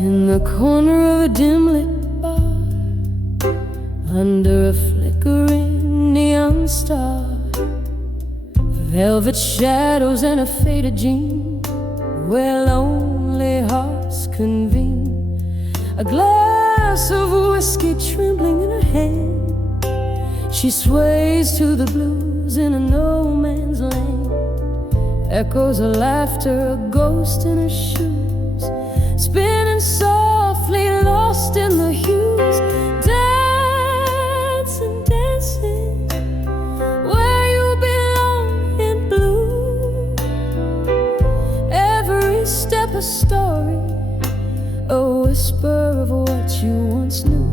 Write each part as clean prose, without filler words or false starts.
In the corner of a dim-lit bar, under a flickering neon star, velvet shadows and a faded jean, where lonely hearts convene. A glass of whiskey trembling in her hand, she sways to the blues in a no-man's land. Echoes of laughter, a ghost in her shoes, spinning softly, lost in the hues. Dancing, dancing, where you belong in blue. Every step a story, a whisper of what you once knew.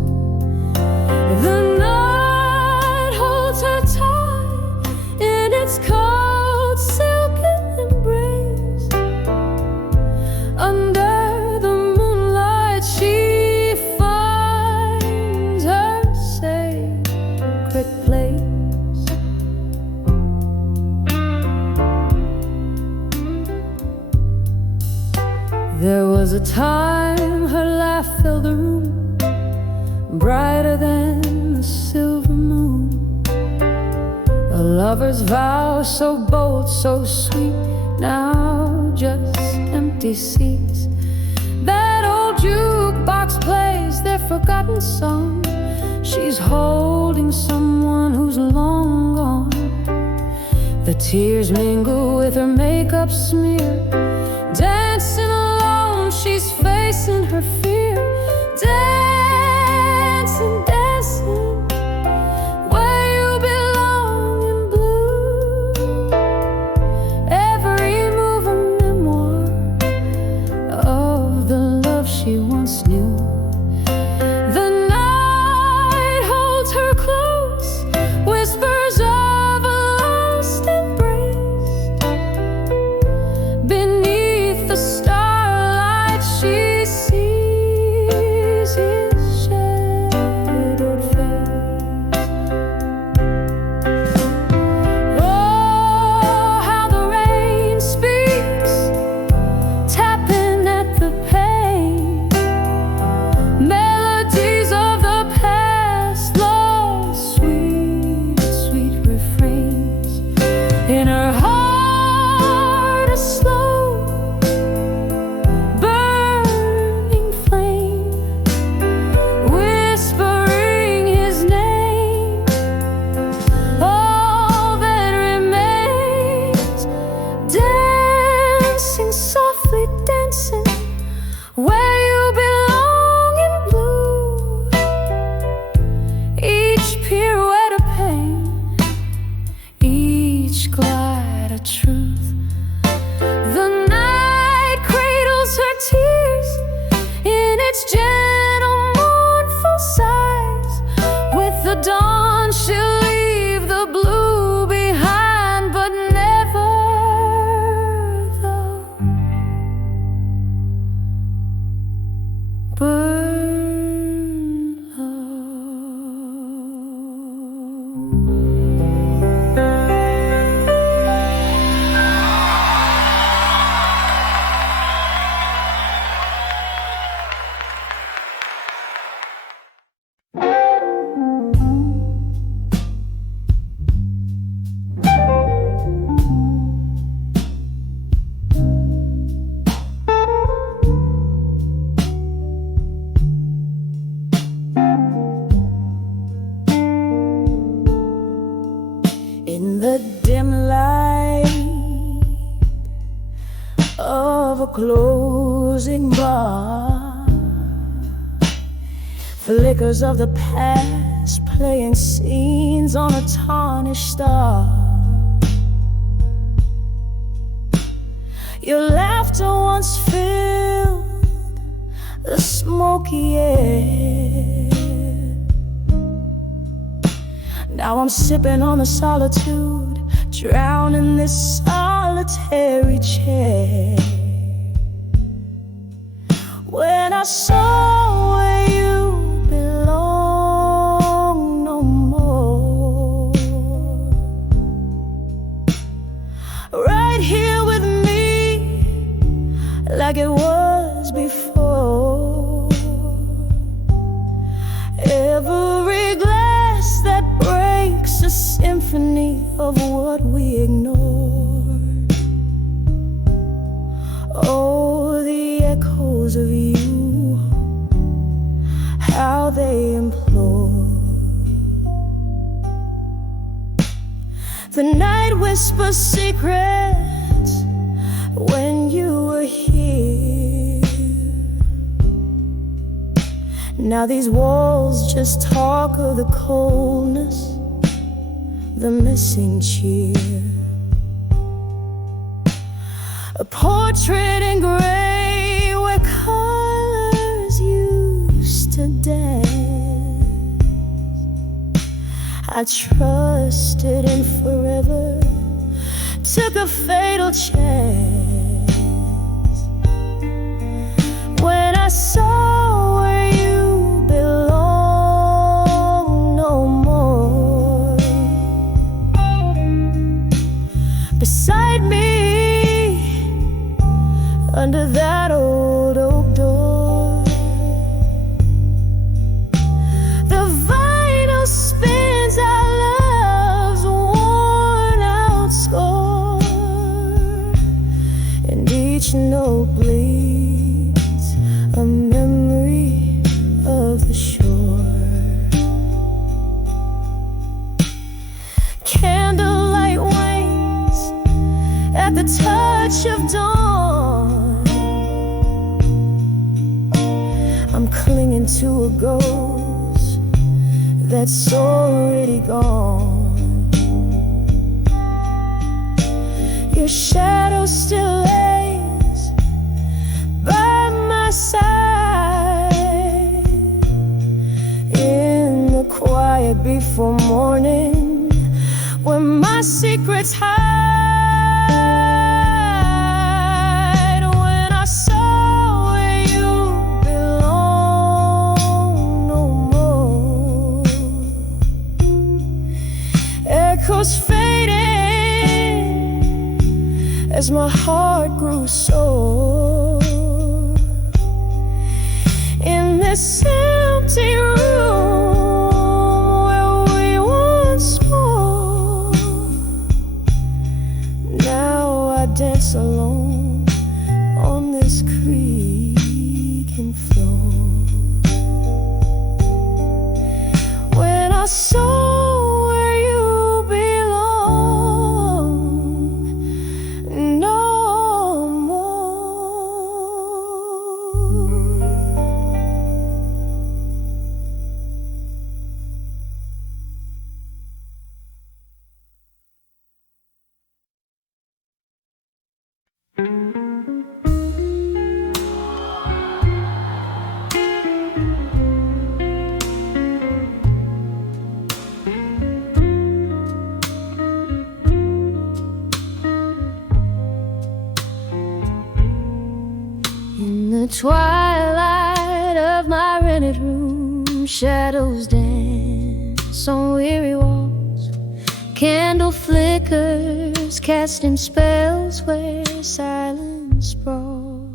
The night holds her tight in its cold silken embrace. Under the moonlight she finds her sacred place. There was a time her laugh filled the room, brighter than the silver moon. A lover's vow so bold, so sweet, now just empty seats. That old jukebox plays their forgotten song. She's holding someone who's long gone. The tears mingle with her makeup smear. Dancing alone, she's facing her fear. Dancing, dancing, where you belong in blue. Every move a memoir of the love she once knew. The night holds her close, whispers of a lost embrace. Beneath the starlight she sees his shadowed face. Oh, how the rain speaks, tapping at the pane. Melodies of the past, lost, sweet, sweet refrains. In her heart a slow burning flame, whispering his name. All that remains, dancing softly, dancing where you belong in blue. Each pirouette a pain, each glide a truth. The night cradles her tears in its gentle, mournful sighs. With the dawn she'll leave the blue behind, but never the burn in the dim light of a closing bar. Flickers of the past playing scenes on a tarnished star. Your laughter once filled the smoky air. Now I'm sipping on the solitude, drowned in this solitary chair. When I saw where you belong no more, right here with me like it was before. Every glass that breaks a symphony of what we ignored. Oh, the echoes of you, how they implore. The night whispers secrets when you were here. Now these walls just talk of the coldness, the missing cheer. A portrait in gray where colors used to dance. I trusted in forever, took a fatal chance. When I saw where you belong no more, beside me under that old oak door, the vinyl spins our love's worn out score, and each note bleeds a memory of the shore. Candlelight wanes at the touch of dawn. I'm clinging to a ghost that's already gone. Your shadow still lays by my side in the quiet before morning, where my secrets hide. When I saw where you belong no more, echoes fading as my heart grew sore. In this empty room where we once more, now I dance alone on this creaking floor. When I saw where you belong no more. In the twilight of my rented room, shadows dance on weary walls. Candle flickers casting spells where silence sprawls.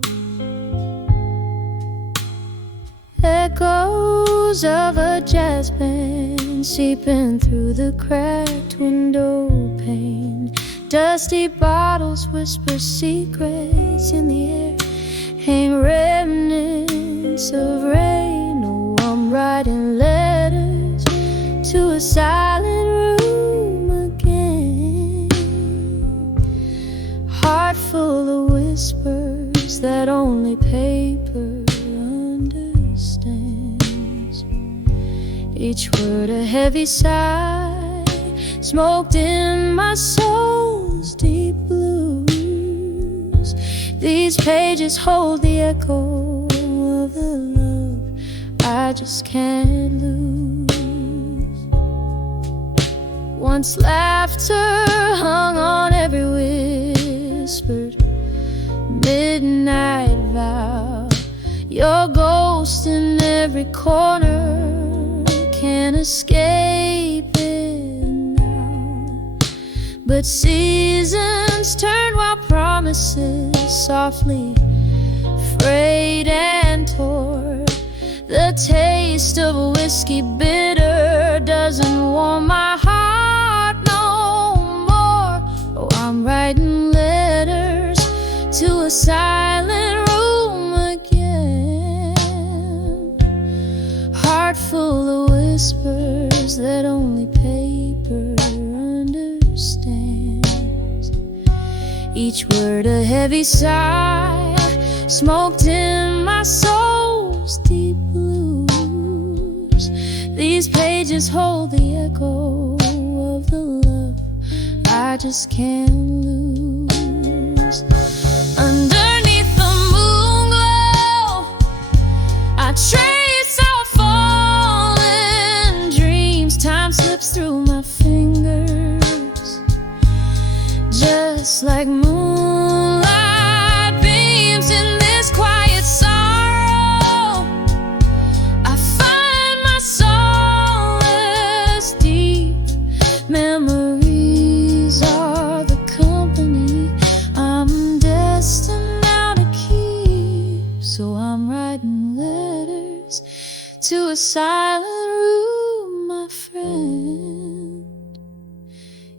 Echoes of a jazz band seeping through the cracked window pane. Dusty bottles whisper secrets in the air, hang remnants of rain. Oh, I'm writing letters to a silent room again. Heart full of whispers that only paper understands. Each word a heavy sigh, smoked in my soul's deep blues. These pages hold the echo of the love I just can't lose. Once laughter hung on every whispered midnight vow. Your ghost in every corner, can't escape it now. But seasons turn while promises softly frayed and torn. The taste of a whiskey bitter doesn't warm my heart no more. Oh, I'm writing letters to a silent room again, heart full of whispers that only paper understands. Each word a heavy sigh, smoked in my soul's deep blues. These pages hold the echo of the love I just can't lose. Underneath the moon glow, I trace our fallen dreams. Time slips through my fingers, just like moonlight beams in this quiet sorrow. I find my solace deep. Memories are the company I'm destined now to keep. So I'm writing letters to a silent room, my friend.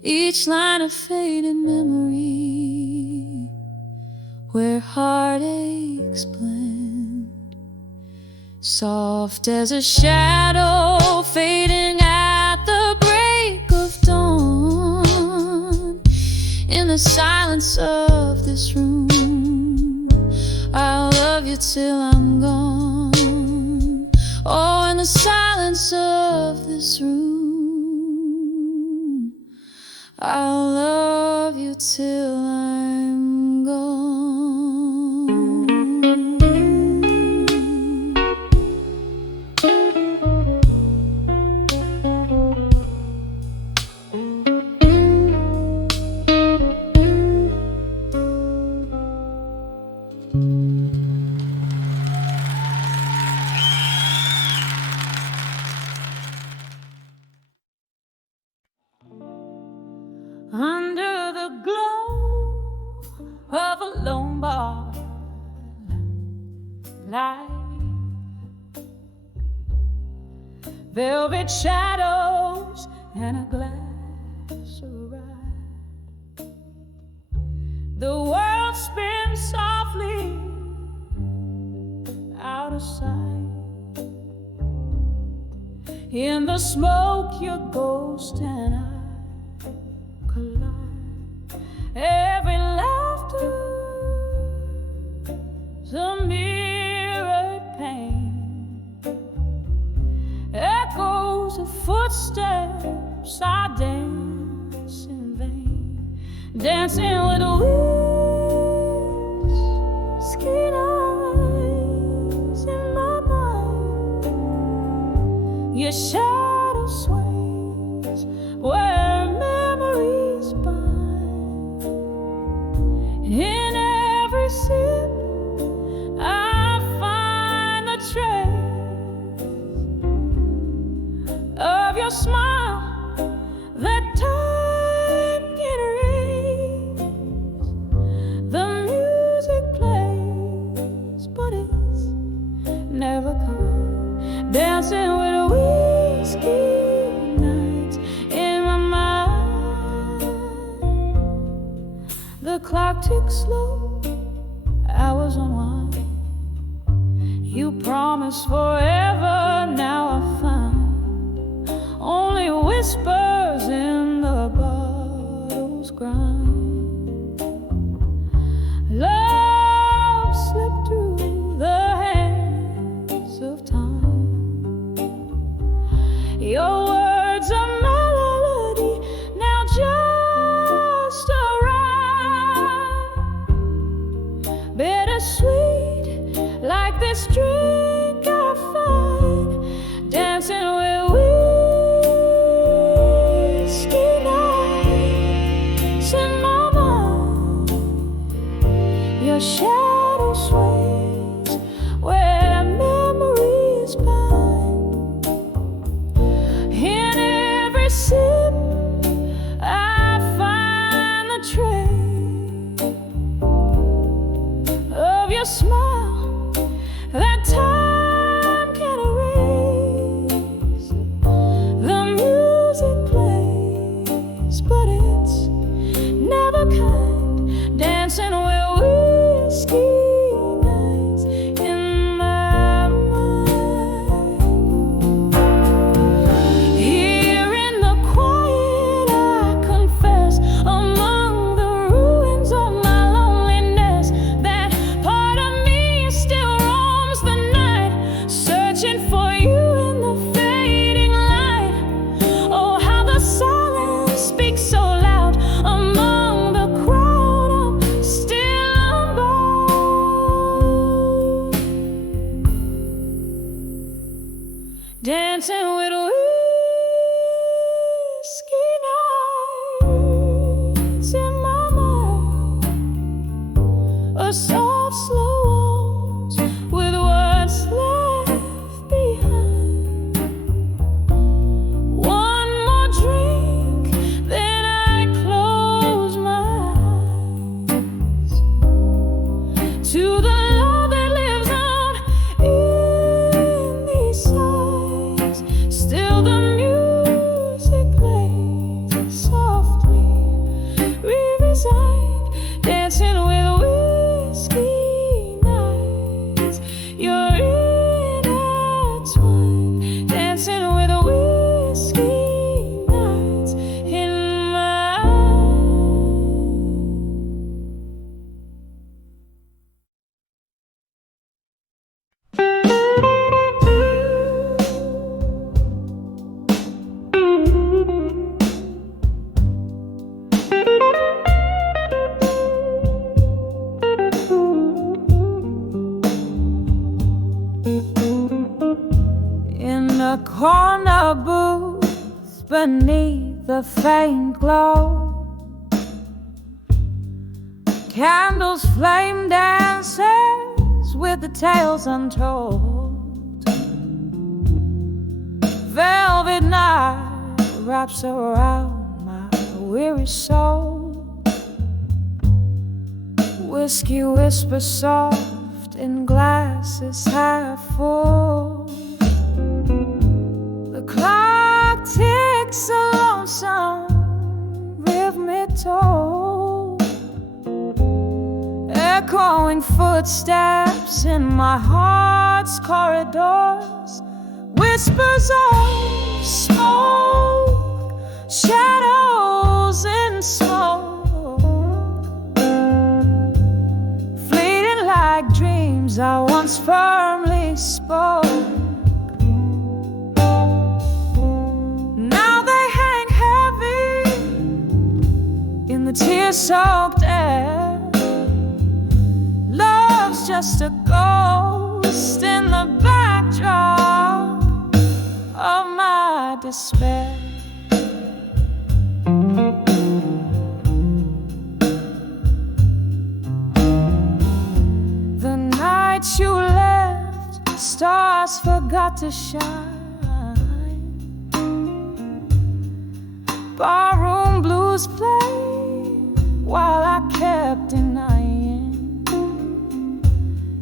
Each line a faded memory where heartaches blend, soft as a shadow fading at the break of dawn. In the silence of this room, I'll love you till I'm gone. Oh, in the silence of this room, I'll love you till I'm gone. Under the glow of a lone bar light, velvet shadows and a glass of rye. The world spins softly out of sight. In the smoke, your ghost and I collide. Every laughter is a mirrored pain, echoes of footsteps. I dance in vain, dancing with whiskey nights in my mind. Your shadow sways where memories bind. In every sip I find the trace of your smile that time can erase. The music plays, but it's never come. Dancing with whiskey nights in my mind. The clock ticks slow, hours unwind. You promised forever, now I find only whispers in the bottle's grind. Love slipped through the hands of time. Your words a melody, now just a rhyme. Bittersweet, like this drink I find. Dancing with whiskey nights in my mind. Your shadow sways where memories bind. In every sip I find the trace of your smile the soft, slow walls with words left behind. One more drink, then I close my eyes to the love that lives on in these sighs. Still the music plays softly, we reside, dancing with whiskey nights. You're intertwined, dancing with whiskey nights in my in a corner booth beneath the faint glow, candles flame dances with the tales untold. Velvet night wraps around my weary soul. Whiskey whispers soft in glasses half full. The clock ticks a lonesome rhythmic toll, echoing footsteps in my heart's corridors. Whispers of smoke, shadows in smoke, fleeting like dreams I once firmly spoke. Now they hang heavy in the tear-soaked air. Love's just a ghost in the backdrop of my despair. The night you left, stars forgot to shine. Barroom blues played while I kept denying.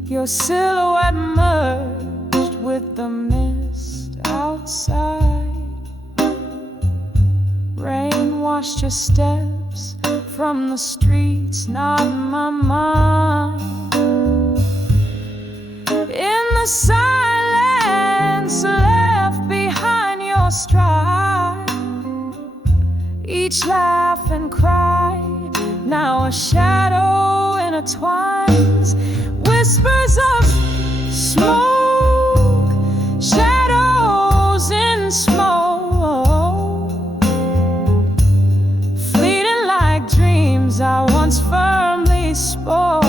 Your silhouette merged with the mist outside. Rain washed your steps from the streets, not my mind. In the silence left behind your stride, each laugh and cry, now a shadow intertwines. Whispers of smoke, shadows in smoke, fleeting like dreams I once firmly spoke.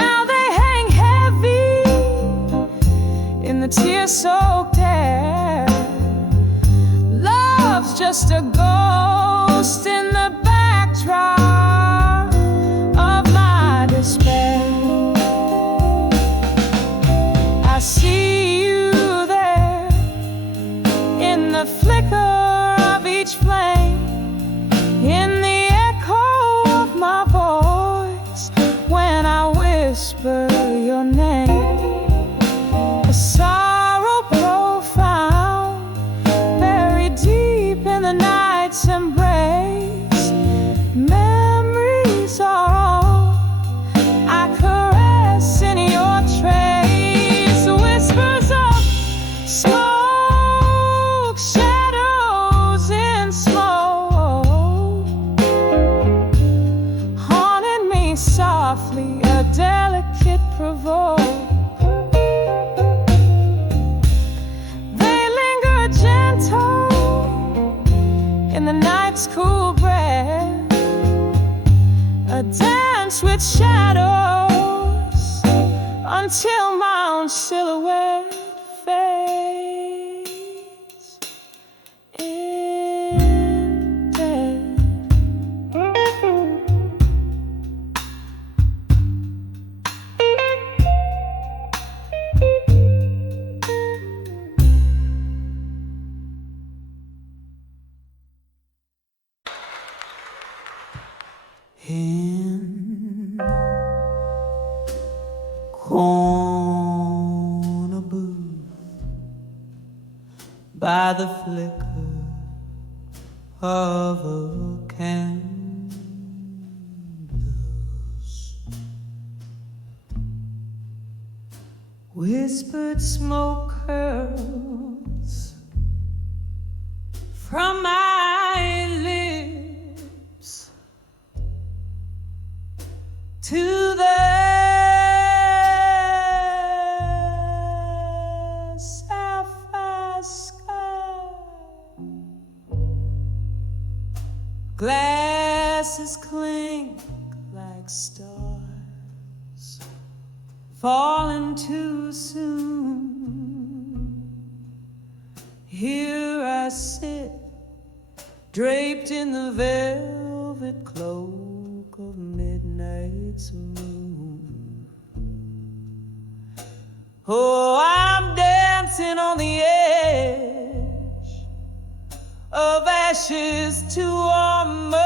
Now they hang heavy in the tear-soaked air. Love's just a ghost in the backdrop of my despair. I see you there in the flicker of each flame, in the echo of my voice when I whisper your name. A sorrow profound, buried deep in the night's embrace. Memories are all I caress in your trace. Whispers of smoke, shadows in smoke, haunted me softly, a delicate provoke. They linger gentle in the night's cool breath, a dance with shadows until my own silhouette fades in death. in corner booth by the flicker of a candles, whispered smoke curls from my lips to the sapphire sky. Glasses clink like stars falling too soon. Here I sit, draped in the velvet cloak of midnight's moon. Oh, I'm dancing on the edge of ashes to armor.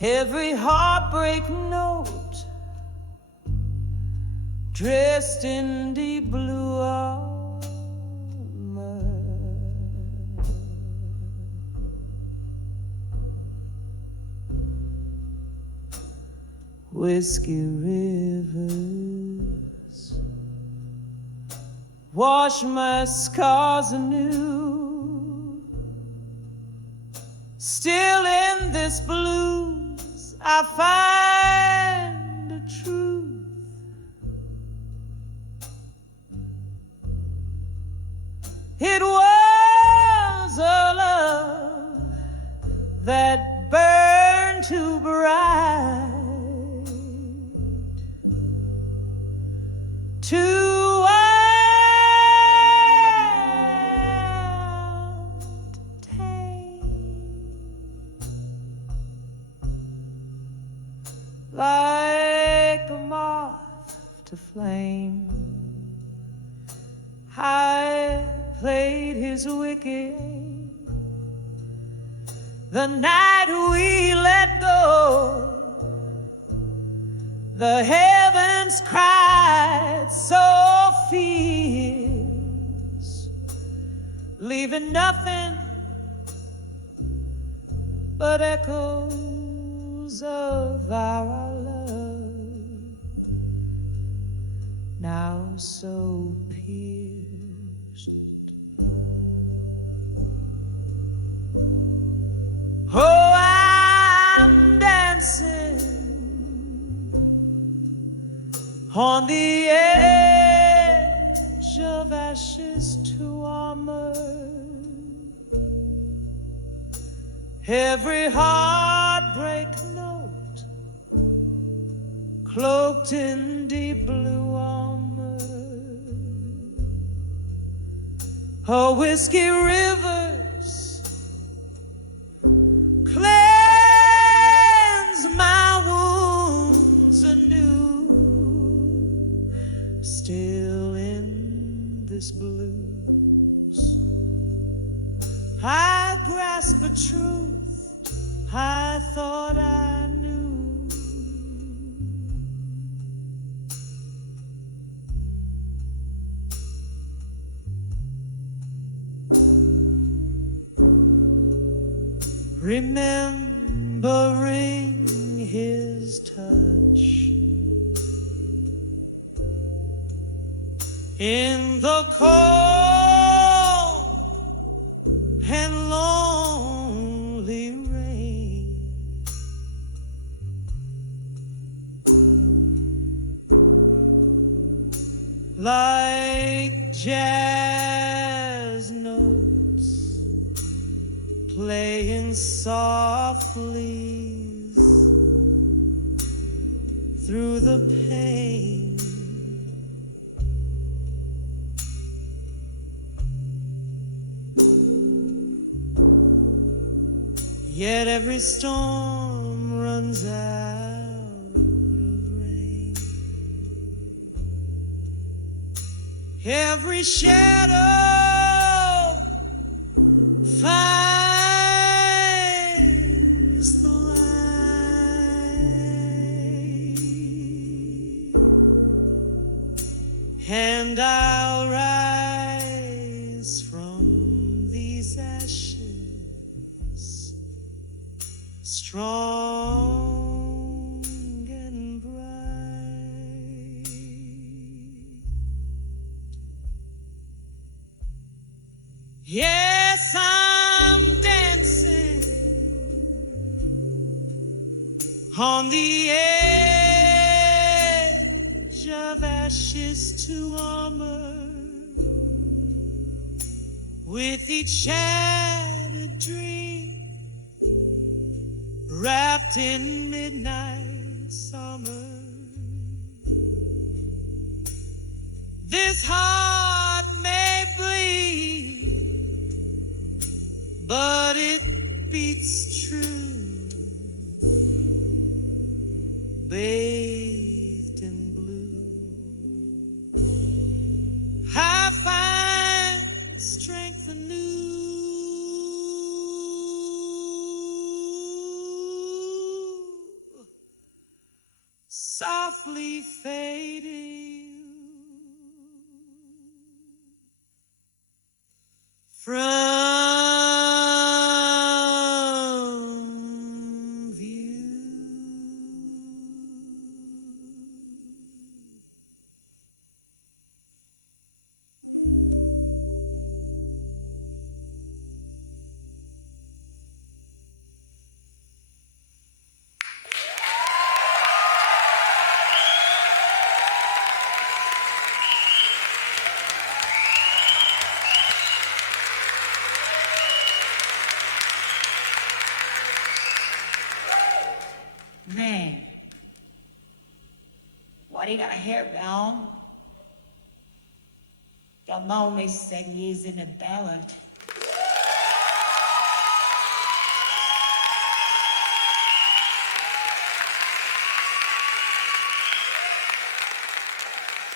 Every heartbreak note dressed in deep blue armor. Whiskey rivers wash my scars anew. Still in this blues I find a truth. It was a love that burned too bright too wild to tame, like a moth to flame. I played his wicked the night we let go. The heavens cried so fierce, leaving nothing but echoes of our love, now so pierced. Oh, I'm dancing on the edge of ashes to armor. Every heartbreak note cloaked in deep blue armor. Oh, whiskey rivers cleanse my wounds anew. Still in this blues I grasp a truth I thought I knew. Remembering his touch in the cold and lonely rain, like jazz notes playing softly through the pain. Yet every storm runs out of rain. Every shadow finds and I'll rise from these ashes strong and bright. Yes, I'm dancing on the edge of ashes to armor, with each shattered dream wrapped in midnight summer. This heart may bleed, but it beats true, bathed in blue. I find strength anew, softly fading from view. Man, why do you got hair down? Your mom said he is in a ballad.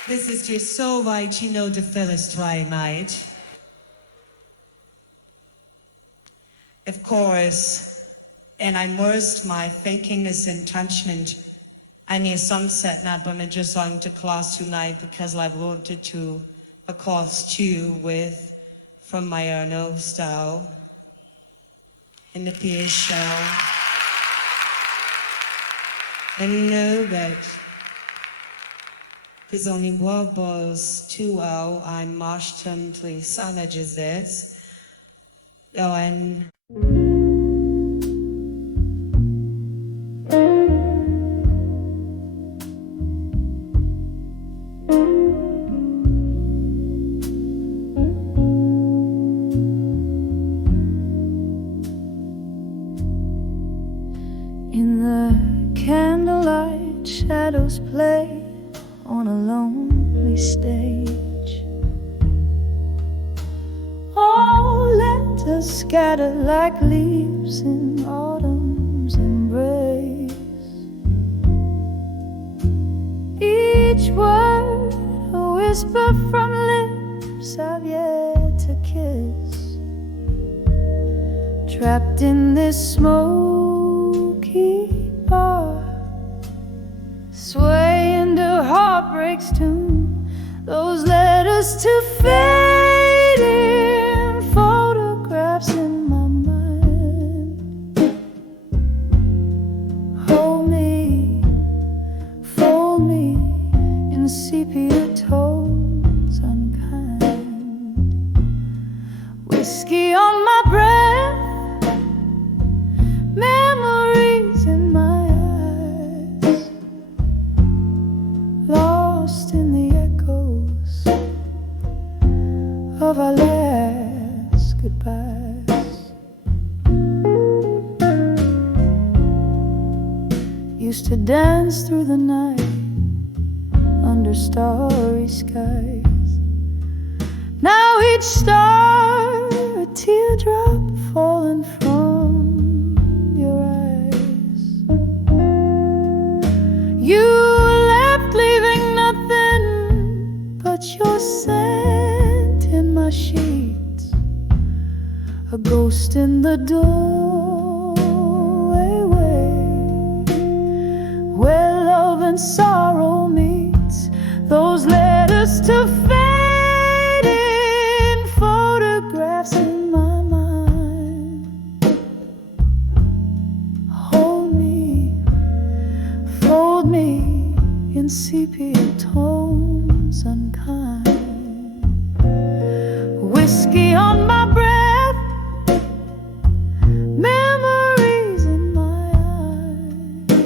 This is just so right, you know the fellas try, mate. Of course, and I immersed my thinking is intention. I need sunset now, but I just going to class tonight because I've wanted to a class too with from my own style in the PA show. And know that there's only one boss too well. I'm marched to savages this. Oh, and In the candlelight, shadows play on a lonely stage. All letters scattered like leaves in autumn's embrace. Each word a whisper from lips I've yet to kiss, trapped in this smoky bar, swaying to heartbreak's tune. Those letters to fading photographs in my mind. Hold me, fold me in sepia tones unkind. Whiskey on my breath, memories in my eyes, lost in the echoes of our last goodbyes. Used to dance through the night under starry skies. Now each star a teardrop falling from your eyes. You left leaving nothing but your scent in my sheets, a ghost in the doorway, where love and sorrow meets. Those letters to sepia tones unkind. Whiskey on my breath, memories in my eyes,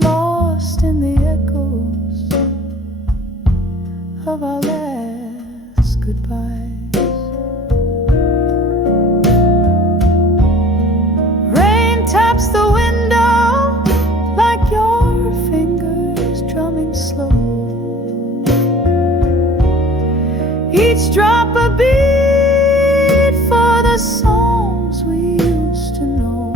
lost in the echoes of our last goodbyes. Rain taps the window like your fingers drumming slow, each drop a beat for the songs we used to know.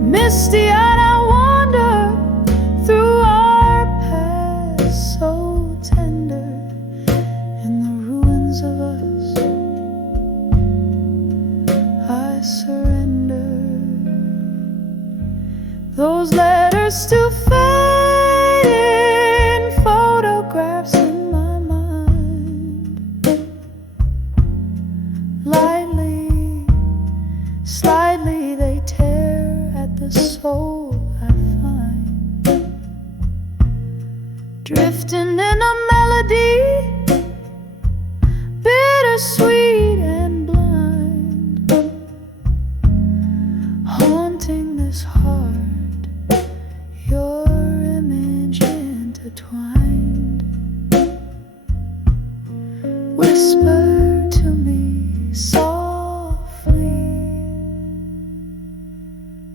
Misty-eyed I wander through our past, so tender, in the ruins of us I surrender. Those letters still fade in photographs in my mind. Lightly, slightly they tear at the soul I find. Drifting in a melody, bittersweet and blind, haunting this heart, your image intertwined. Whisper to me softly,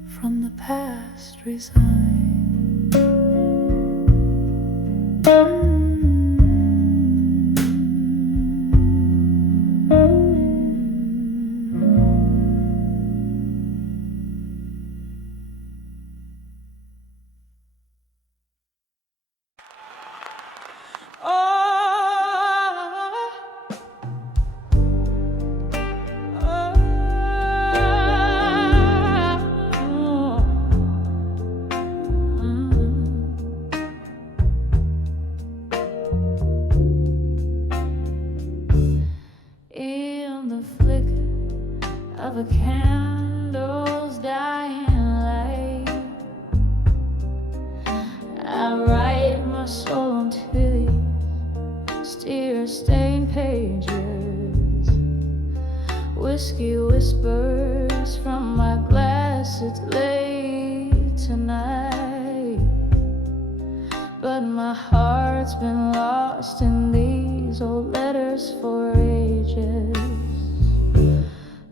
from the past resigned. In the flicker of a candle's dying light, I write my soul onto these tear-stained pages. Whiskey whispers from my glass, it's late tonight, but my heart's been lost in these old letters for ages.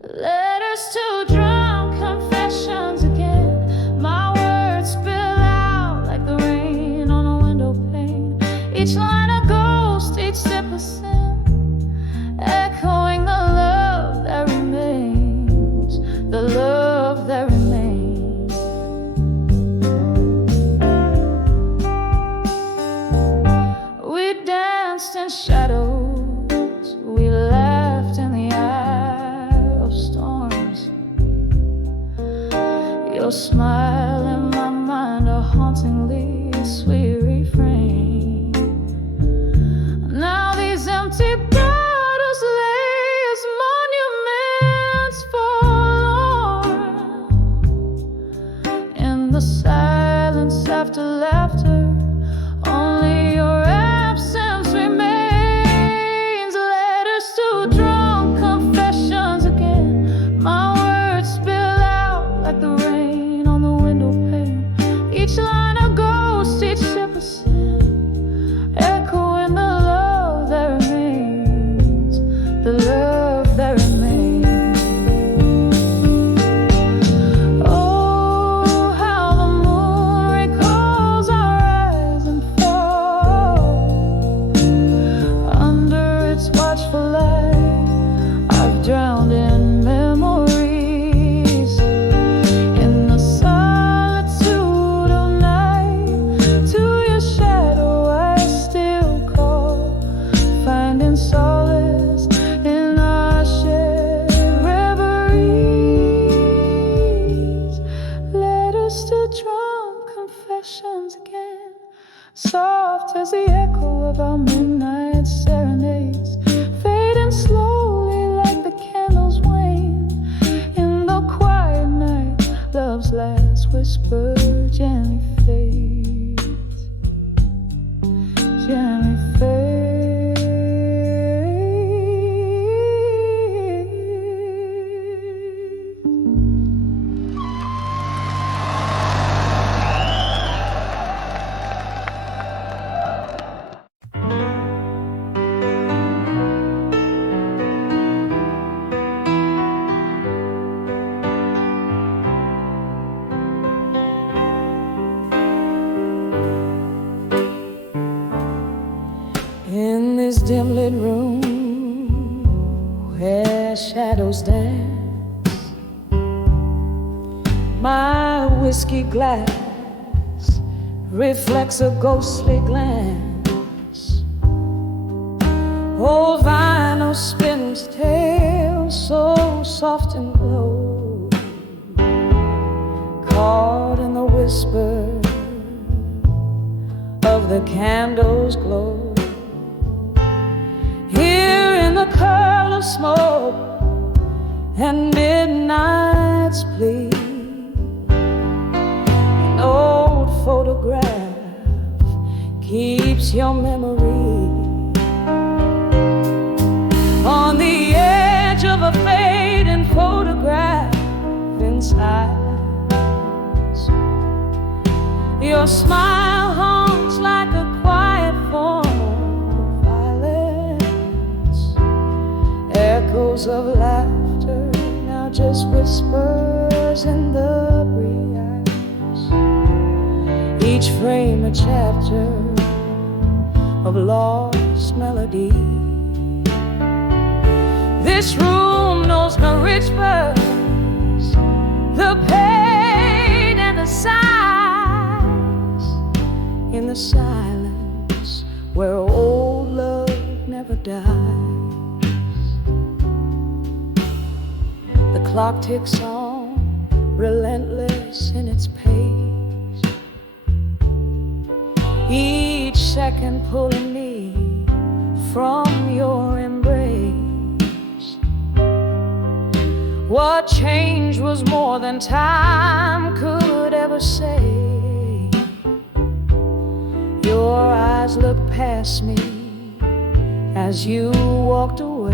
Letters to drunk confessions again. My words spill out like the rain on a window pane. Each line a ghost, each step a sin, echoing the love that remains, the love that remains. We danced in shadows, we laughed in the eye of storms. Your smile in my mind, a hauntingly sweet refrain. Now these empty bottles lay as monuments forlorn. In the silence after laughter, only your absence remains. Letters to drunk confessions again. My words spill out like the rain on the window pane. Each line a ghost, each step a sin, echoing the love that remains, the love that remains. Oh, how the moon recalls our rise and fall. Under its watchful light, I've drowned in memories. In the solitude of night, to your shadow I still call, finding solace in our shared reveries. Letters to drunk confessions again, soft as the echo of our midnight serenades, fading slowly like the candles wane in the quiet night. Love's last whisper dim lit room where shadows dance. My whiskey glass reflects a ghostly glance. Old vinyl spins tale so soft and low, caught in the whisper of the candles' glow. Here in the curl of smoke and midnight's plea, an old photograph keeps your memory on the edge of a fading photograph in silence. Your smile haunts like a quiet form of violence. Echoes of laughter now just whispers in the breeze. Each frame a chapter of lost melody. This room knows no whispers, the pain and the sighs. In the silence where old love never dies. The clock ticks on, relentless in its pace, each second pulling me from your embrace. What change was more than time could ever say. Your eyes looked past me as you walked away.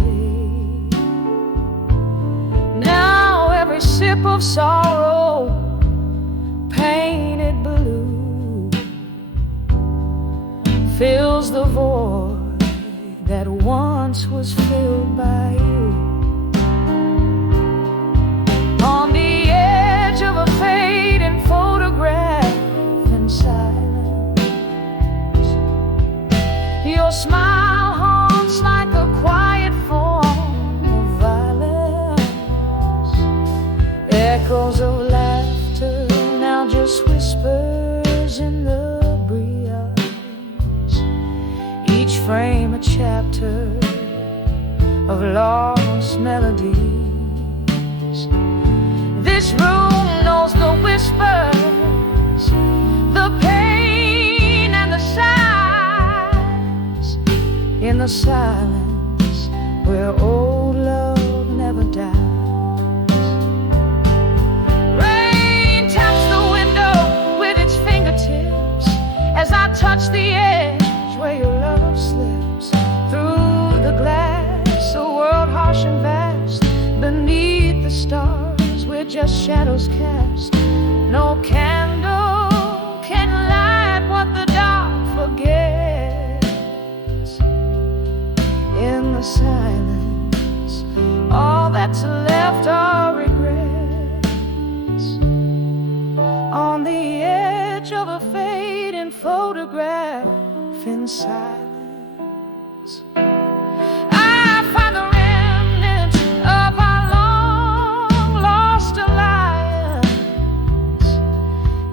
Now every sip of sorrow painted blue fills the void that once was filled by you. On the edge of a fading photograph in silence, your smile haunts like a quiet form of violence. Echoes of laughter now just whispers in the breeze. Each frame a chapter of lost melodies. This room knows the whispers, the pain and the sighs. In the silence where old love never dies. Rain taps the window with its fingertips as I touch the edge where your love slips through the glass. A world harsh and vast beneath the stars, just shadows cast. No candle can light what the dark forgets. In the silence, all that's left are regrets. On the edge of a fading photograph in silence, I find the remnants of our alliance.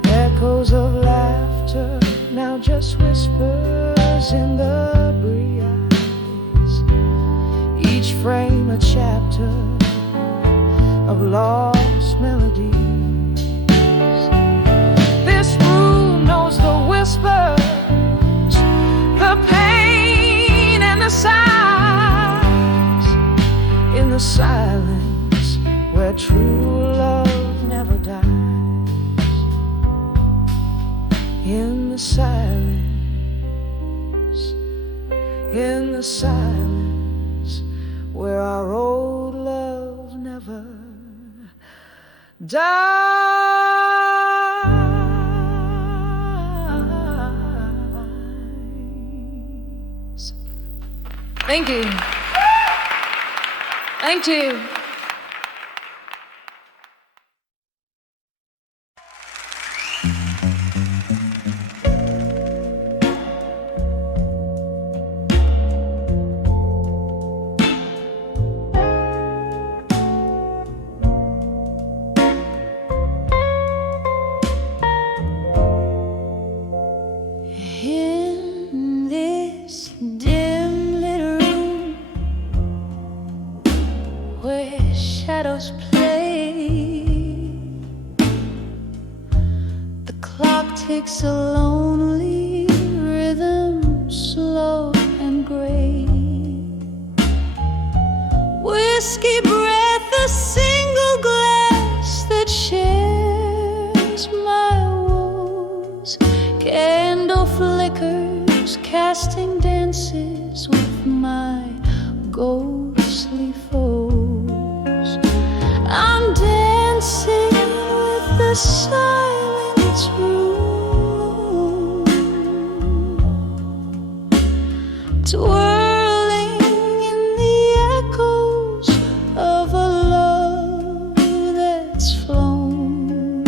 Echoes of laughter now just whispers in the breeze. Each frame a chapter of lost melodies. This room knows the whispers, the pain and the sighs. In the silence where true love never dies. In the silence where our old love never dies. Thank you. Thank you. shadows play. The clock takes a lonely rhythm, slow and gray. Whiskey breath, a single glass that shares my woes. Candle flickers, casting dances with my ghostly foes. I'm dancing with the silence room, twirling in the echoes of a love that's flown.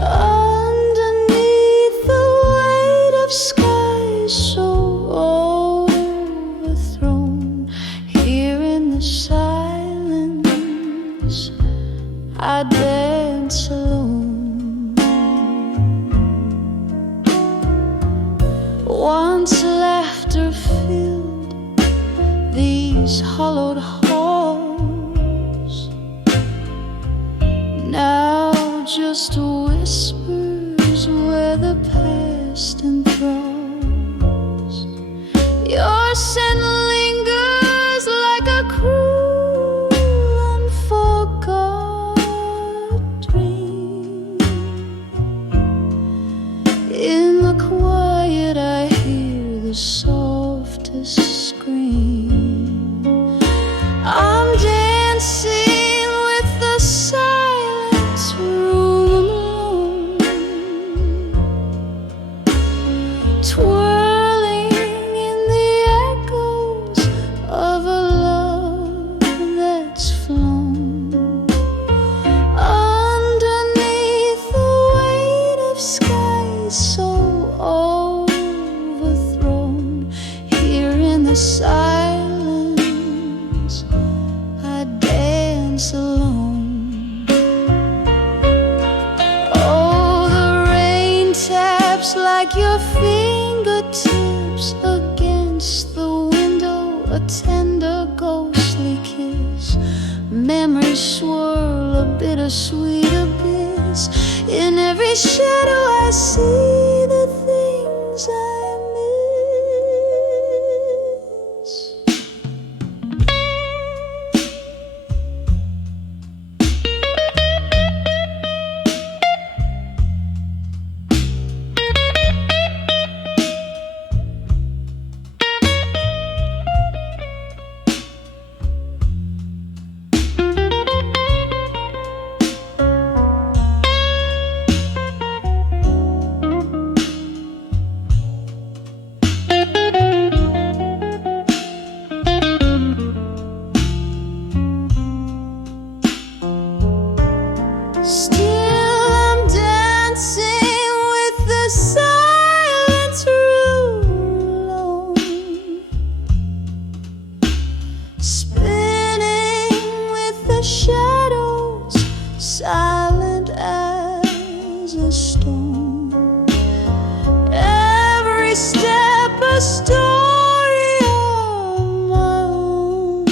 Underneath the weight of skies so overthrown, here in the silence I dance alone. Once laughter filled these hollowed halls, now just whispers where the past enthralls. Your scent lingers like a cruel, unforgot dream. In the quiet I hear the softest scream. I'm dancing with the silence room alone, twirling in the echoes of a love that's flown. Underneath the weight of skies so overthrown, here in the silence I dance alone. Oh, the rain taps like your fingertips against the window, a tender ghostly kiss. Memories swirl, a bittersweet abyss. In every shadow I see the things I miss. Still I'm dancing with the silence room, spinning with the shadows, silent as a stone. Every step a story of my own.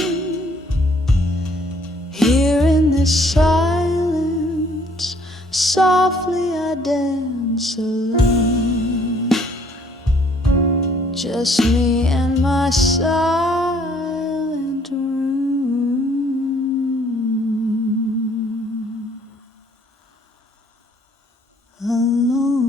Here in this silence, softly I dance alone. Just me and my silent room alone.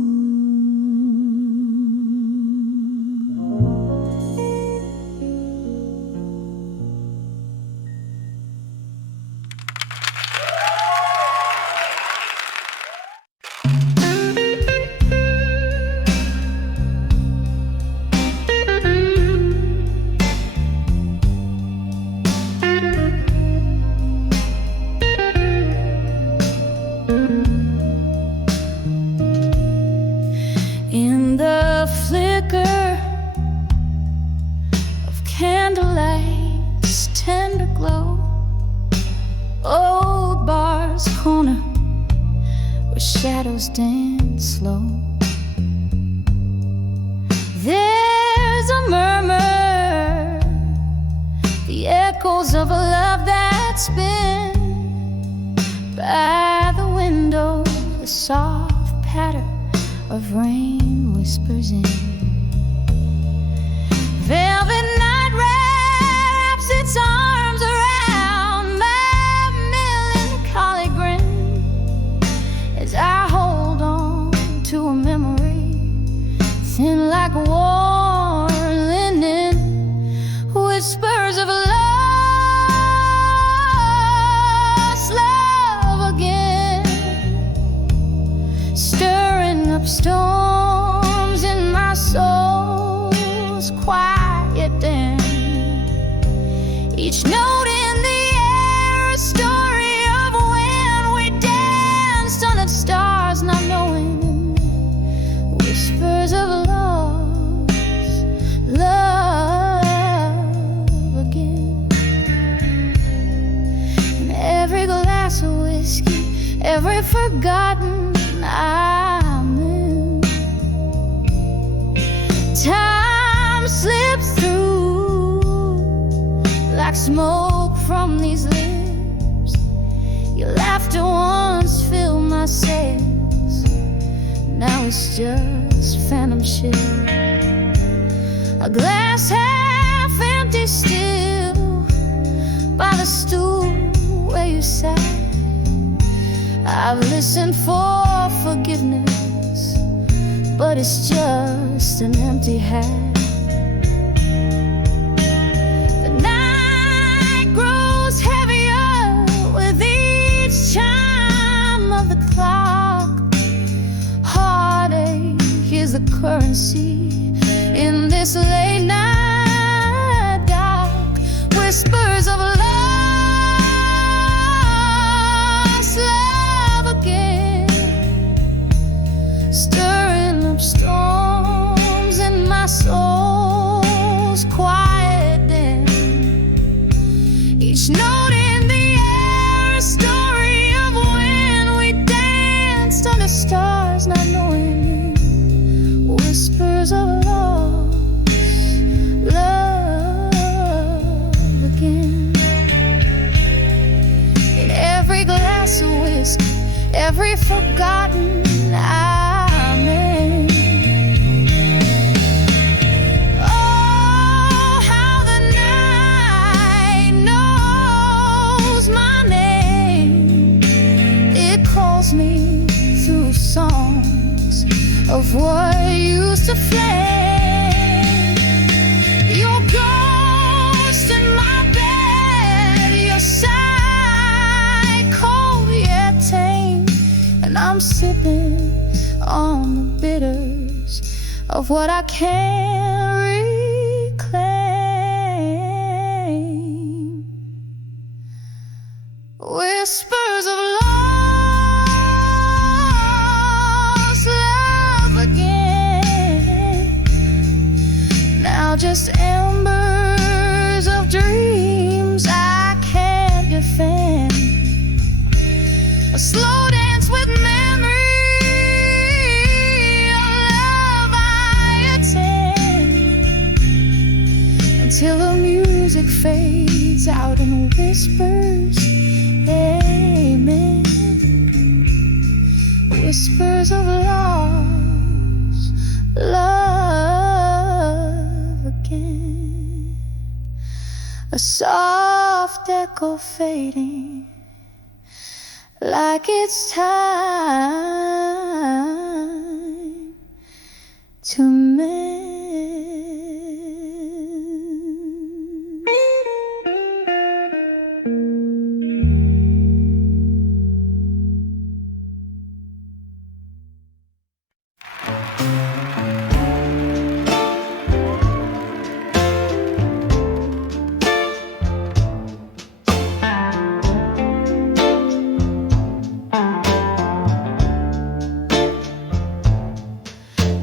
In the flicker of candlelight's tender glow, old bar's corner where shadows dance slow. There's a murmur, the echoes of a love that's been soft patter of rain whispers in. Velvet night wraps its arms around my melancholy grin as I hold on to a memory thin like warm linen, whispers of lost love again, stirring up storms in my soul's quiet den. Each note in the air, a story of when we danced under the stars, not knowing, whispers of lost love again. And every glass of whiskey, every forgotten amen, time slips through like smoke from these lips. Your laughter once filled my sails, now it's just phantom ship. A glass half empty still by the stool where you sat. I've listened for forgiveness, but it's just an empty hat. The night grows heavier with each chime of the clock. Heartache is the currency in this late night dark. Whispers of lost love again, stirring up storms in my soul's quiet den. Each note in the air, a story of when we danced under stars, not knowing, whispers of lost love again. In every glass of whiskey, every forgotten amen. Oh, how the night knows my name. It calls me through songs of what used to flame. Your ghost in my bed, your side cold yet tame, and I'm sipping on the bitters of what I can't reclaim. Whispers of lost love again, now just embers of dreams I can't defend. A slow dance with memory, a love I attend, until the music fades out and whispers amen. Whispers of lost love again, a soft echo fading like it's time to mend.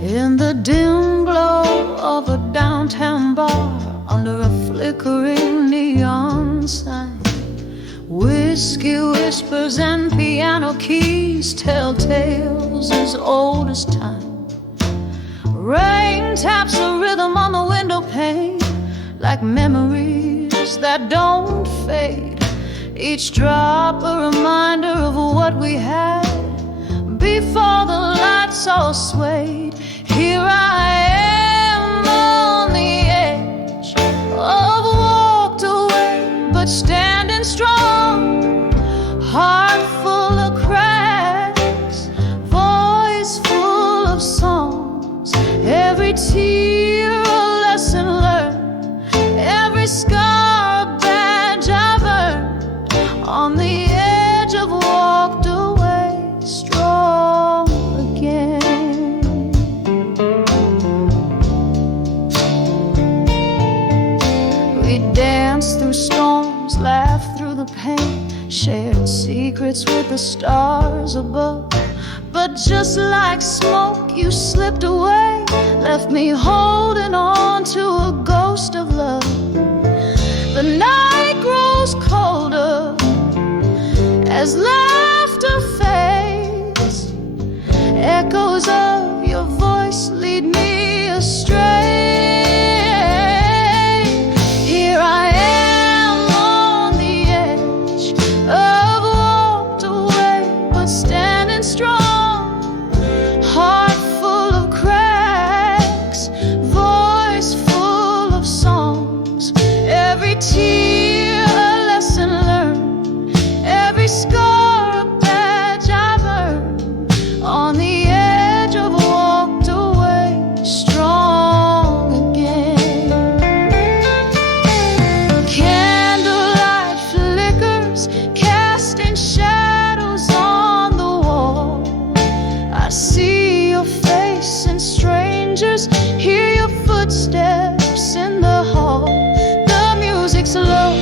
In the dim glow of a downtown bar, under a flickering neon sign, whiskey whispers and piano keys tell tales as old as time. Rain taps a rhythm on the window pane, like memories that don't fade. Each drop a reminder of what we had before heart's all swayed. Here I am on the edge of walked away, but standing strong. Heart full of cracks, voice full of songs. Every tear a lesson learned, every scar a badge I've earned. On the edge of walked away, strong again. We danced through storms, laughed through the pain, shared secrets with the stars above. But just like smoke, you slipped away, left me holding on to a ghost of love. The night grows colder as laughter fades. Echoes of your voice lead me astray. Here I am on the edge of walked away, but standing strong. Heart full of cracks, voice full of songs. Every tear a lesson learned, every scar a badge I've earned. On the edge of walked away, strong again. Candlelight flickers, casting shadows on the wall. I see your face and strangers, hear your footsteps in the hall. The music's low,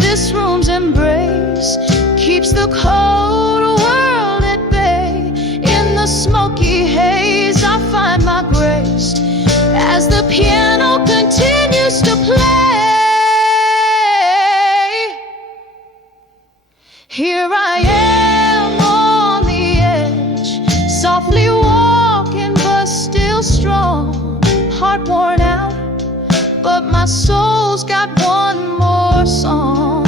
this room's embrace keeps the cold world at bay. In the smoky haze I find my grace as the piano continues to play. Here I am on the edge, softly walking but still strong. Heart worn out, but my soul's got one more song.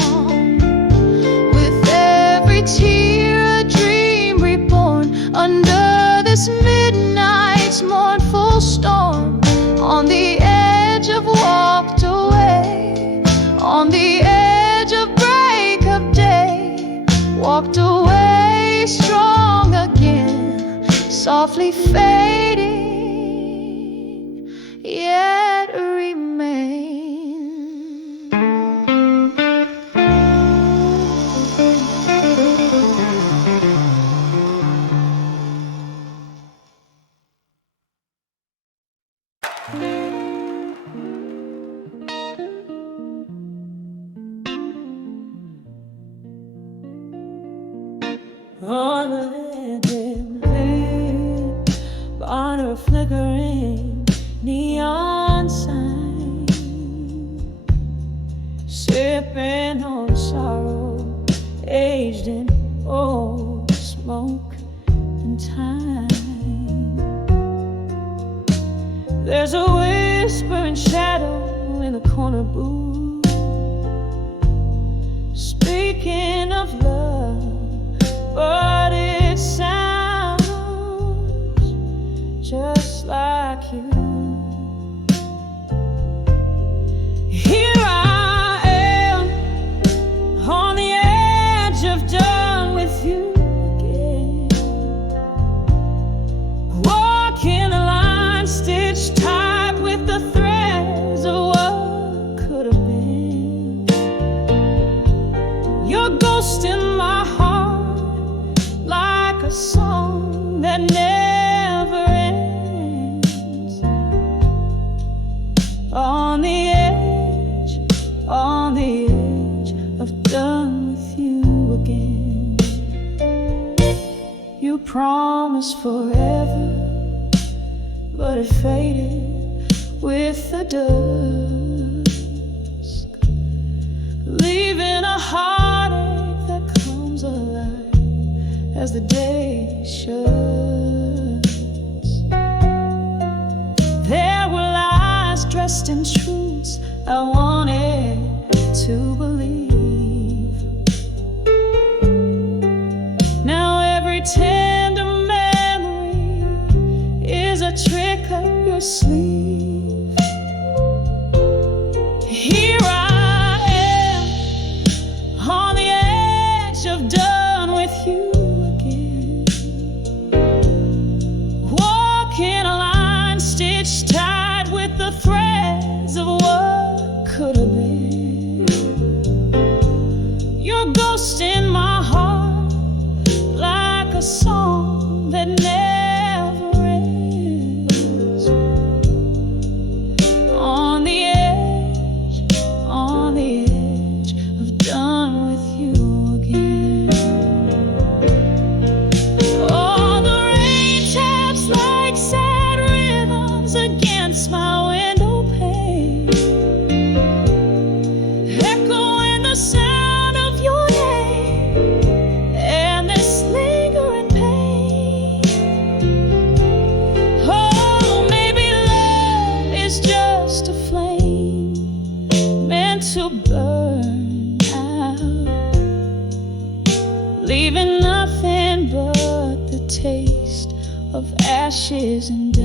With every tear a dream reborn, under this midnight's mournful storm. On the edge of walked away, on the edge of break of day. Walked away strong again, softly fading, yet remain. On a dim lamp, on a flickering neon sign, sipping on sorrow, aged in old smoke and time. There's a whispering shadow in the corner booth, speaking of love, but it sounds just like you. Here I am on the edge of done with you again, walking a line stitched tight with the threads of what could have been. Your ghost in my heart, like a song that never ends. On the edge of done with you again. You promised forever, but it faded with the dusk, leaving a heartache that comes alive as the day shuts. There were lies dressed in truths I wanted to believe. Now every tender memory sleeve. Here I am on the edge of done with you again, walking a line stitched tight with the threads of what could have been. Your ghost in my heart, like a song that never ends. On the edge of done with you again. Oh, the rain taps like sad rhythms against my window pane, echoing the sound of your name and this lingering pain. Oh, maybe love is just a flame meant to burn out, leaving nothing but the taste of ashes and doubt.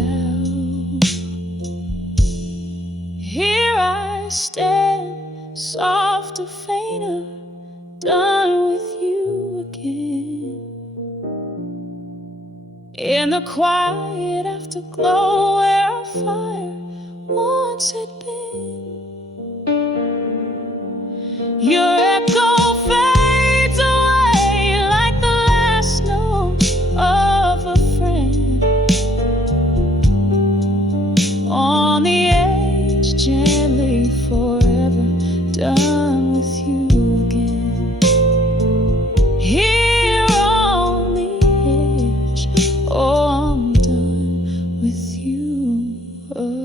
Here I stand, soft to fainter, done with you again. In the quiet afterglow where our fire once had been, your echo fades away like the last note of a friend. On the edge, gently forever, done with you again. Here on the edge, oh, I'm done with you again.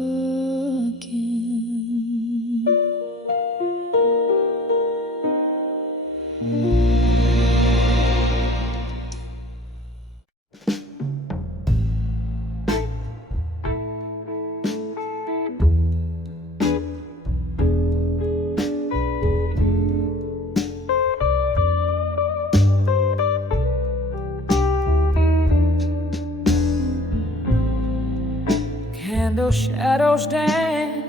Candle shadows dance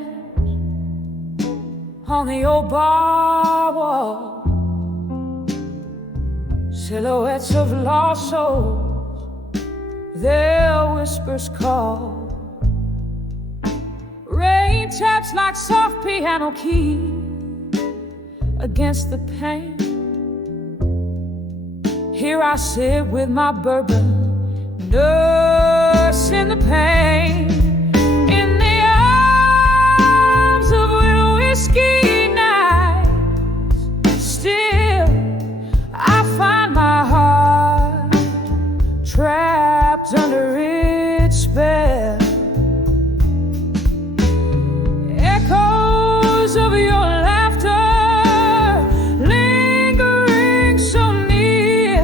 on the old bar wall, silhouettes of lost souls, their whispers call. Rain taps like soft piano keys against the pane. Here I sit with my bourbon, nursing the pain. In the arms of whiskey nights, still I find my heart trapped under its spell. Echoes of your laughter lingering so near.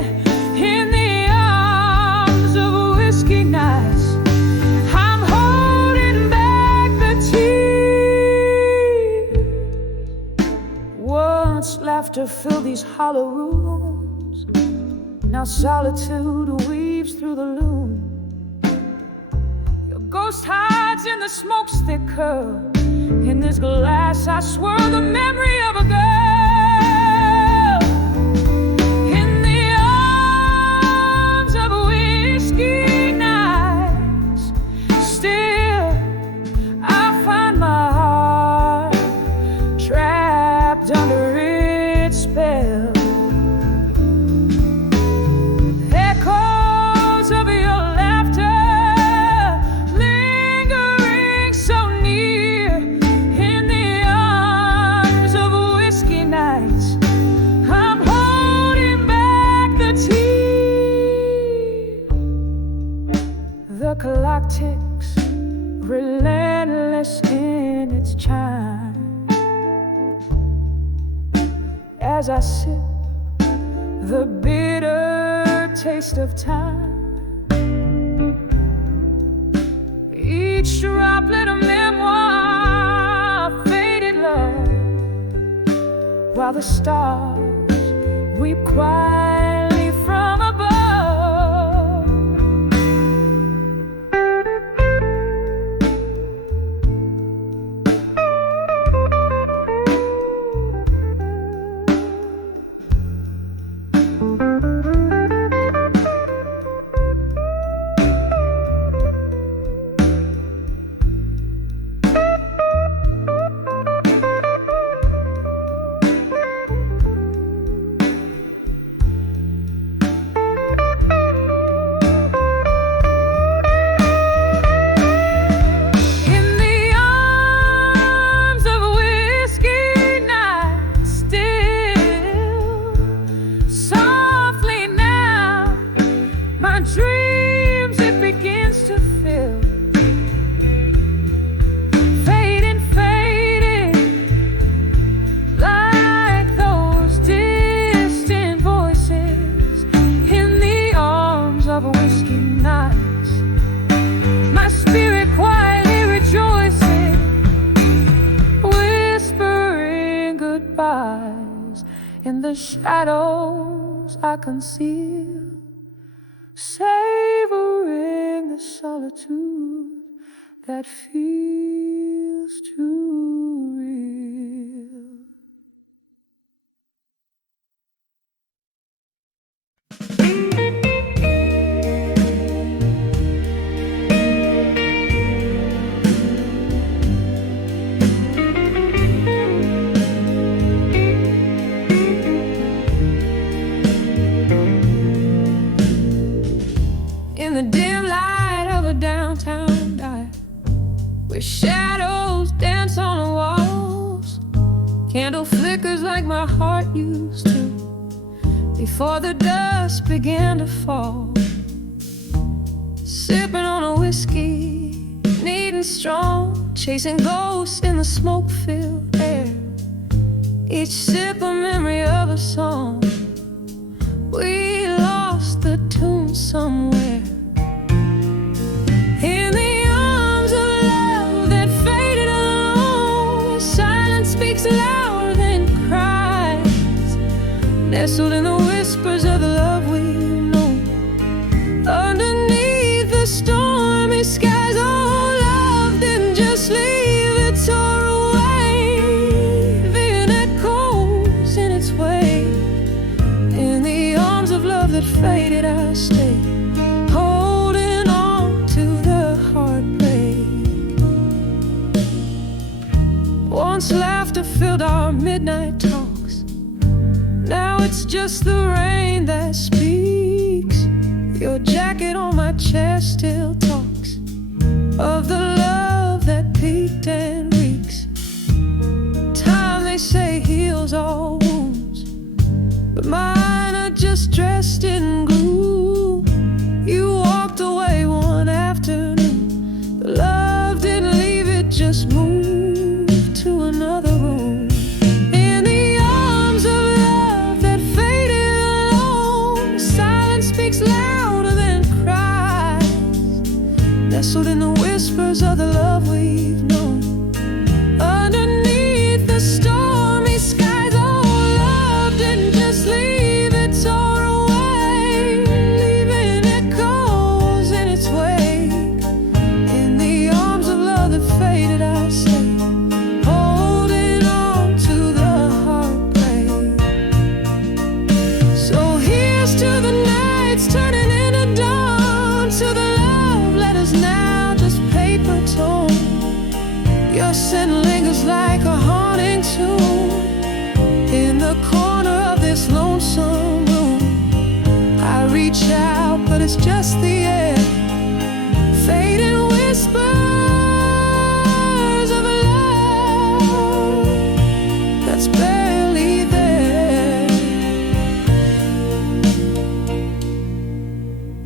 In the arms of whiskey nights, I'm holding back the tears. Once laughter filled these hollow rooms, now solitude weaves through the loom. Your ghost hides in the smoke's thick curl. In this glass I swirl the memory of a girl. In the arms of whiskey nights, still I find my heart trapped under its spell. Echoes of your laughter lingering so near. In the arms of whiskey nights, I'm holding back the tears. The clock ticks, relentless in its chime, as I sip the bitter taste of time. Each droplet of memoir, faded love, while the stars weep quietly from above. dreams it begins to fill. Fading, fading, like those distant voices in the arms of a whiskey night. My spirit quietly rejoicing, whispering goodbyes in the shadows I conceal, savoring the solitude that feels too real. In the dim light of a downtown dive, where shadows dance on the walls, candle flickers like my heart used to, before the dust began to fall. Sipping on a whiskey, neat and strong, chasing ghosts in the smoke-filled air, each sip a memory of a song. We lost the tune somewhere. In the arms of love that faded alone, silence speaks louder than cries, nestled in the whispers of the love we've known. Underneath the stormy skies, oh, love didn't just leave, it tore away, leaving echoes in its wake. In the arms of love that faded, I stayed, holding on to the heartbreak. Once laughter filled our midnight talks, now it's just the rain that speaks. Your jacket on my chest still talks of the love that peaked and reeks. Time, they say, heals all wounds, but mine are just dressed in gloom. You walked away one afternoon, but love didn't leave, it just moved to another room. In the arms of love that faded alone, silence speaks louder than cries, nestled in the whispers of the love we've known. Underneath the stormy skies, oh, love didn't just leave, it tore away, leaving echoes in its wake. In the arms of love that faded, I stay, holding on to the heartbreak. So here's to the nights turning into dawn, to the love letters now just paper torn. Your scent lingers like a haunting tune in the corner of this lonesome room. I reach out, but it's just the air, fading whispers of a love that's barely there.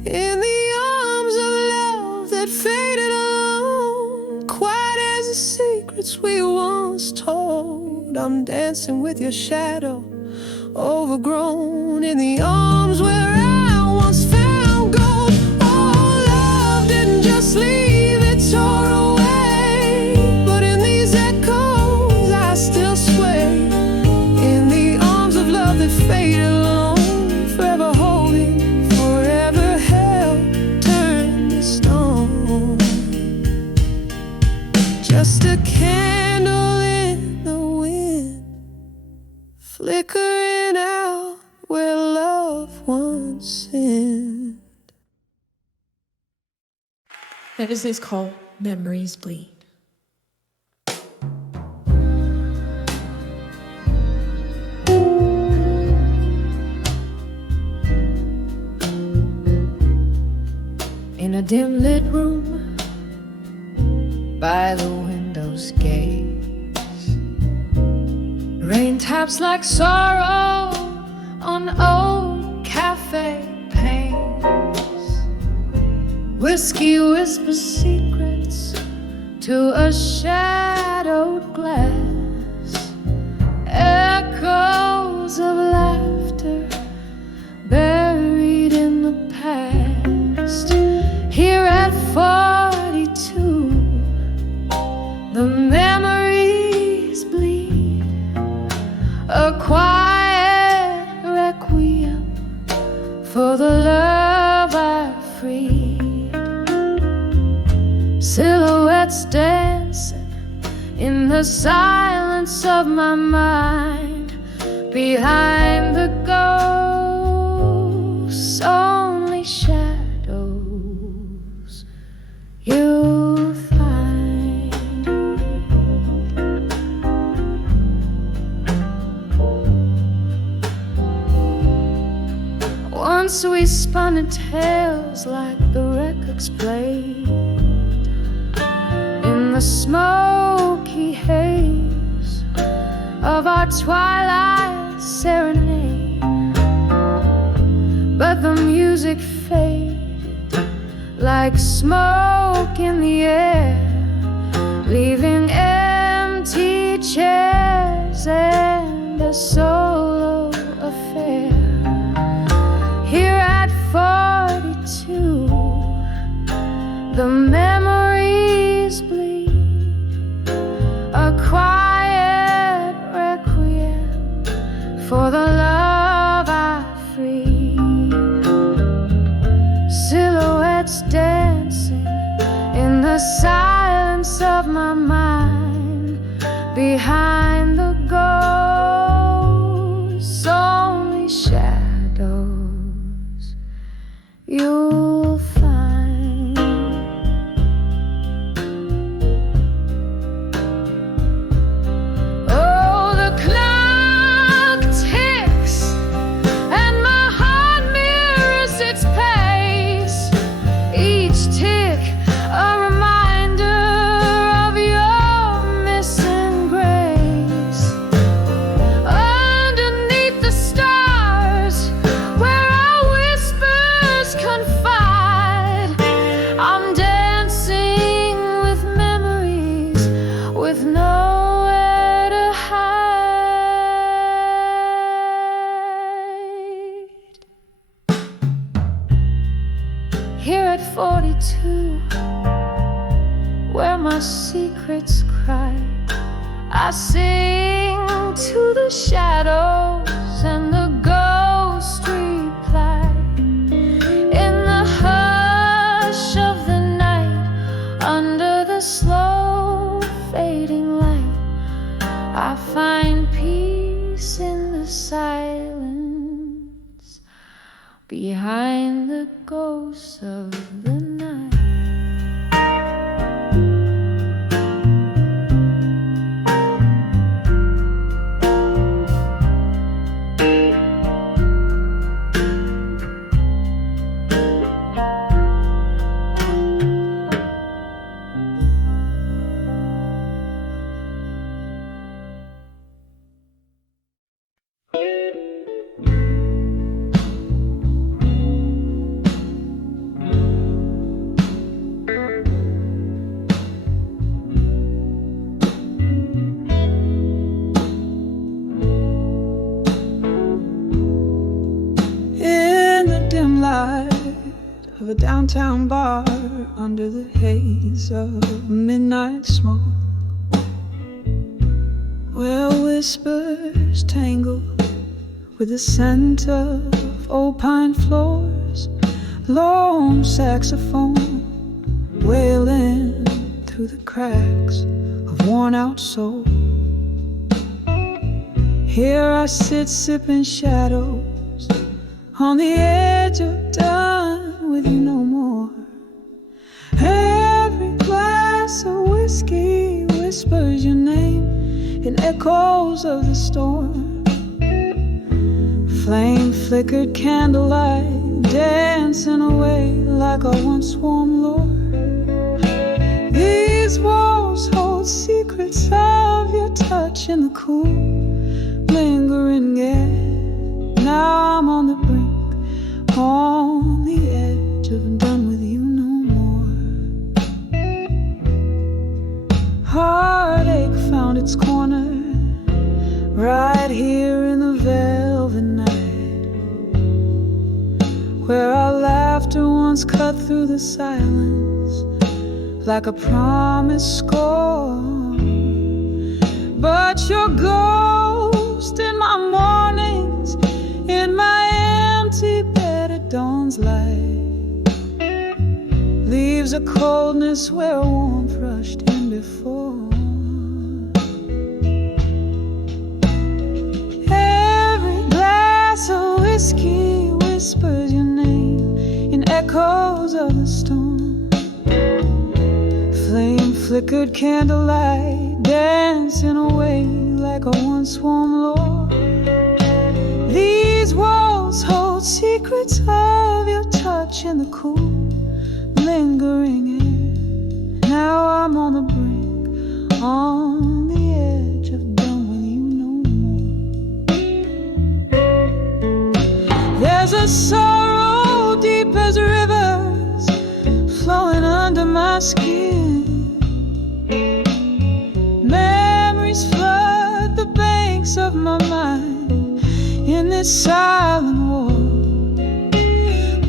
In the arms of love that faded alone, quiet as the secrets we once told, I'm dancing with your shadow, overgrown. In the arms where I once found gold, oh, love didn't just leave, it tore away, but in these echoes I still sway. In the arms of love that faded alone, forever holding, forever held, turned to stone. Just a candle in the wind, flickering out where love once sinned. This is called Memories Bleed. In a dim lit room by the window's gaze, rain taps like sorrow on old cafe panes. Whiskey whispers secrets to a shadowed glass. Echoes of laughter buried in the past. Here at 42, the memories bleed, a quiet requiem for the love I freed. Silhouettes dancing in the silence of my mind. Behind the ghosts, only shadows you'll find. Once we spun in tales like the records played in the smoky haze of our twilight serenade. But the music faded like smoke in the air, leaving empty chairs and a solo affair. Here at 42, the memories bleed, a quiet requiem for the love I freed. Silhouettes dancing in the silence of my mind. Behind the ghosts, only shadows you'll find. Oh, the clock ticks and my heart mirrors its pace. Each tick a reminder of your missing grace. Underneath the stars where our whispers confide, I'm dancing with memories with nowhere to hide. Here at 42, where my secrets cry, I sing to the shadows and the ghosts reply. In the hush of the night, under the slow fading light, I find peace in the silence behind the ghosts of the night. Of a downtown bar under the haze of midnight smoke, where whispers tangle with the scent of old pine floors, lone saxophone wailing through the cracks of worn out soul. Here I sit sipping shadows on the edge of done with you no more. Every glass of whiskey whispers your name in echoes of the storm. Flame flickered candlelight dancing away like a once warm lure. These walls hold secrets of your touch in the cool, lingering air. Now I'm on the brink, on the edge of done with you no more. laughter once cut through the silence like a promised score. But your ghost in my mornings, in my empty bed at dawn's light, leaves a coldness where warmth rushed in before. Every glass of whiskey whispers your name in echoes of the storm. Flame flickered candlelight dancing away like a once warm lore. These walls hold secrets of your touch in the cool, lingering air. Now I'm on the brink, on the edge of done with you no more. There's a sorrow deep as rivers flowing under my skin. Memories flood the banks of my mind in this silent war.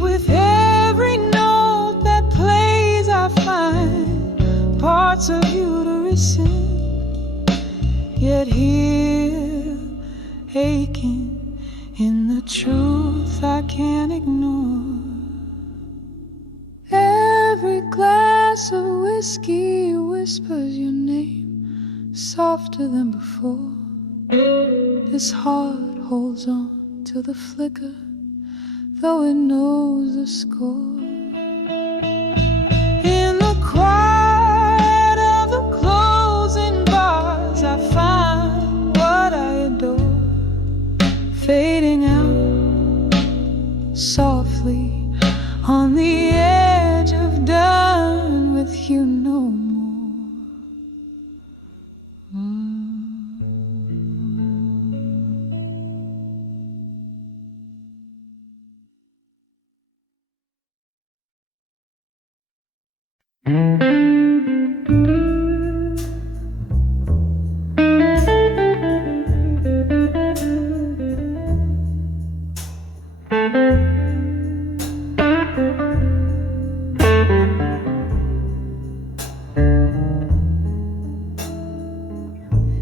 With every note that plays I find parts of you to rescind. Yet here, aching in the truth I can't ignore. Every glass of whiskey whispers your name softer than before. This heart holds on to the flicker, though it knows the score. In the quiet of the closing bars, I find what I adore, fading out softly on the edge of done with you no more.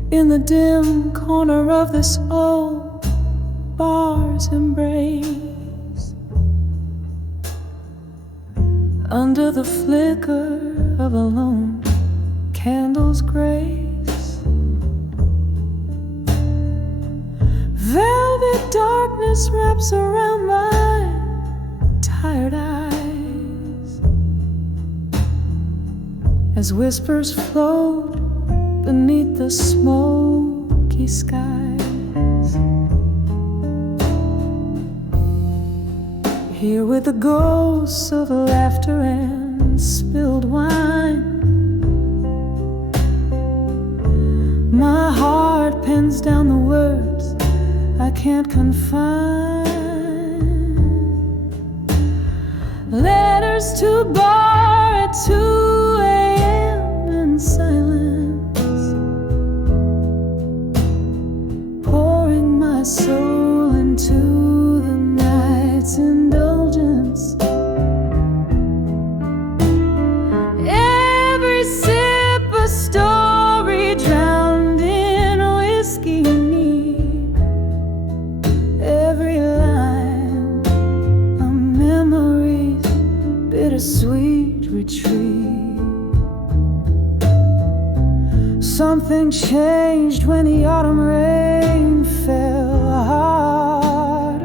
In the dim corner of this old bar's embrace, under the flicker of a lone candle's grace, velvet darkness wraps around my tired eyes as whispers float beneath the smoky skies. Here with the ghosts of laughter and spilled wine, my heart pens down the words I can't confine. Letters to bar at 2 a.m. in silence, pouring my soul into the night's indulgence. Every sip a story drowned in whiskey neat, every line a memory's bittersweet retreat. Something changed when the autumn rain fell hard.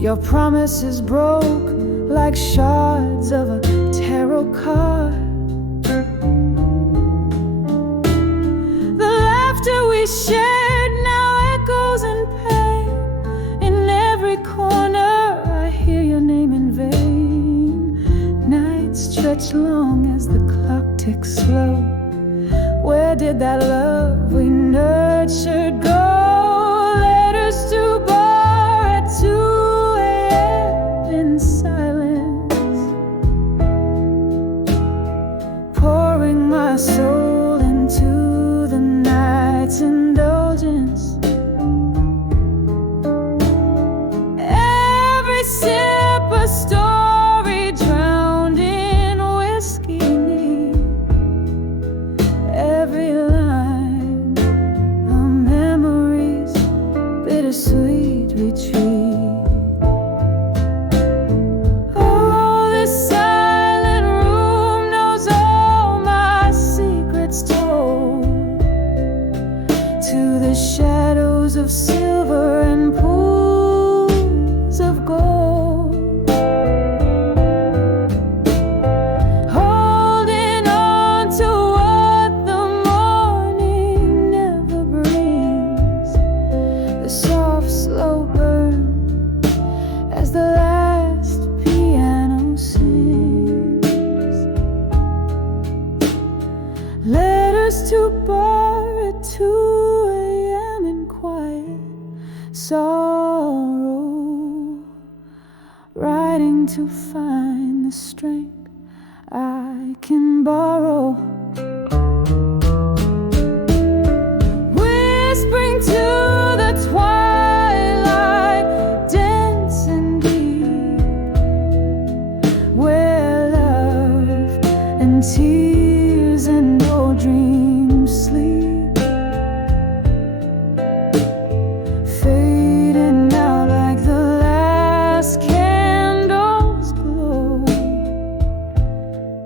Your promises broke like shards of a tarot card. The laughter we shared now echoes in pain. In every corner I hear your name in vain. Nights stretch long as the clock ticks slow. Where did that love we nurtured go? Letters to bar at 2 a.m. in silence, pouring my soul into the night's indulgence. Every sin fighting to find the strength I can borrow. Whispering to the twilight, dancing deep, where love and tears and old dreams sleep, fading out like the last candles glow,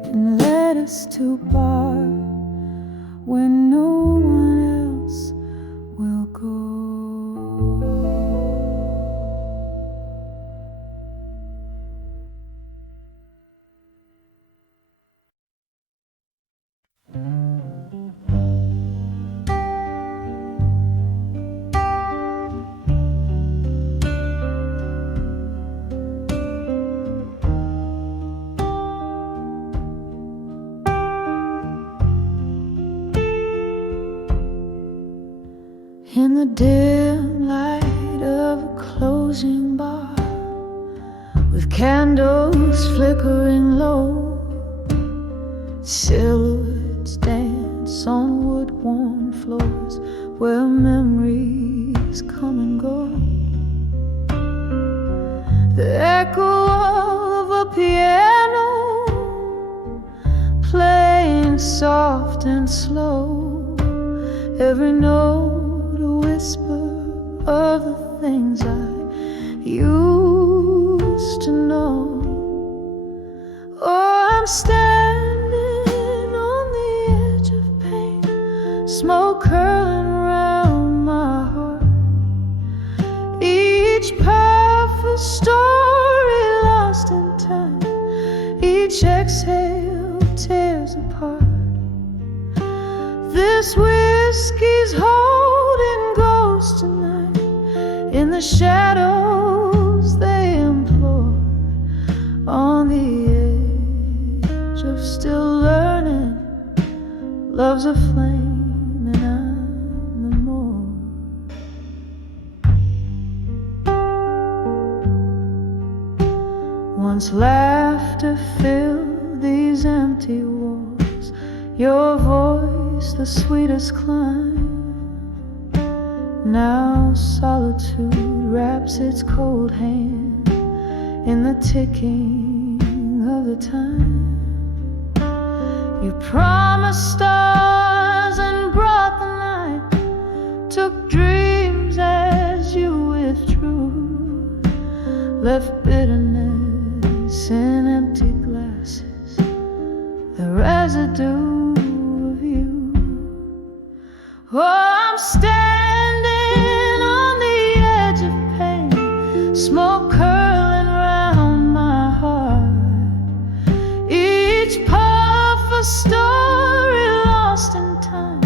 and led us to bar where no one else will go. In the dim light of a closing bar, with candles flickering low, silhouettes dance on wood-worn floors where memories come and go. The echo of a piano playing soft and slow, every note a whisper of the things I used to know. Oh, I'm standing on the edge of pain, smoke curling round my heart, each path a story lost in time, each exhale tears apart. This whiskey's holding ghosts tonight, in the shadows they implore, on the edge of still learning. Love's a flame and I'm the more. Once laughter filled these empty walls, your voice the sweetest climb. Now solitude wraps its cold hand in the ticking of the time. You promised stars and brought the night, took dreams as you withdrew, left bitterness in empty glasses, the residue of you. Oh, I'm standing on the edge of pain, smoke curling round my heart, each puff a story lost in time,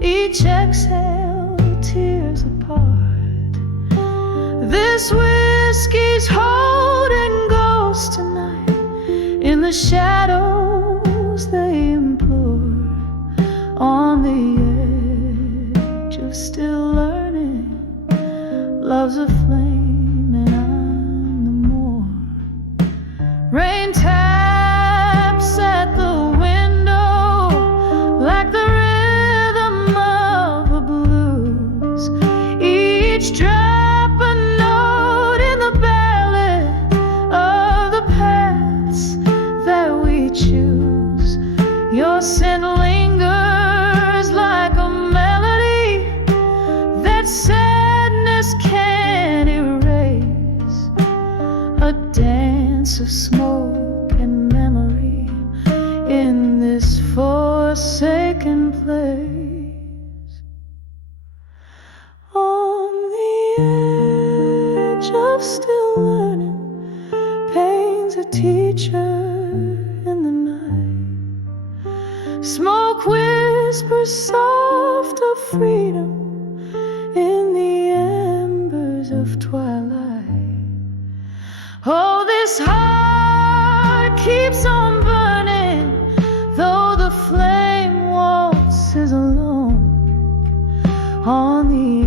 each exhale tears apart. This whiskey's holding ghosts tonight, in the shadows they implore, on the edge of still learning. Love's a flame and I'm the more. Rain taps at the window like the rhythm of the blues, each drop a note in the ballad of the paths that we choose. Your scent lingers like a melody that sadness can't erase, a dance of smoke and memory in this forsaken place. On the edge of still learning, pain's a teacher in the night. Smoke whispers soft of freedom in the embers of twilight. Oh, this heart keeps on burning, though the flame waltzes alone, on the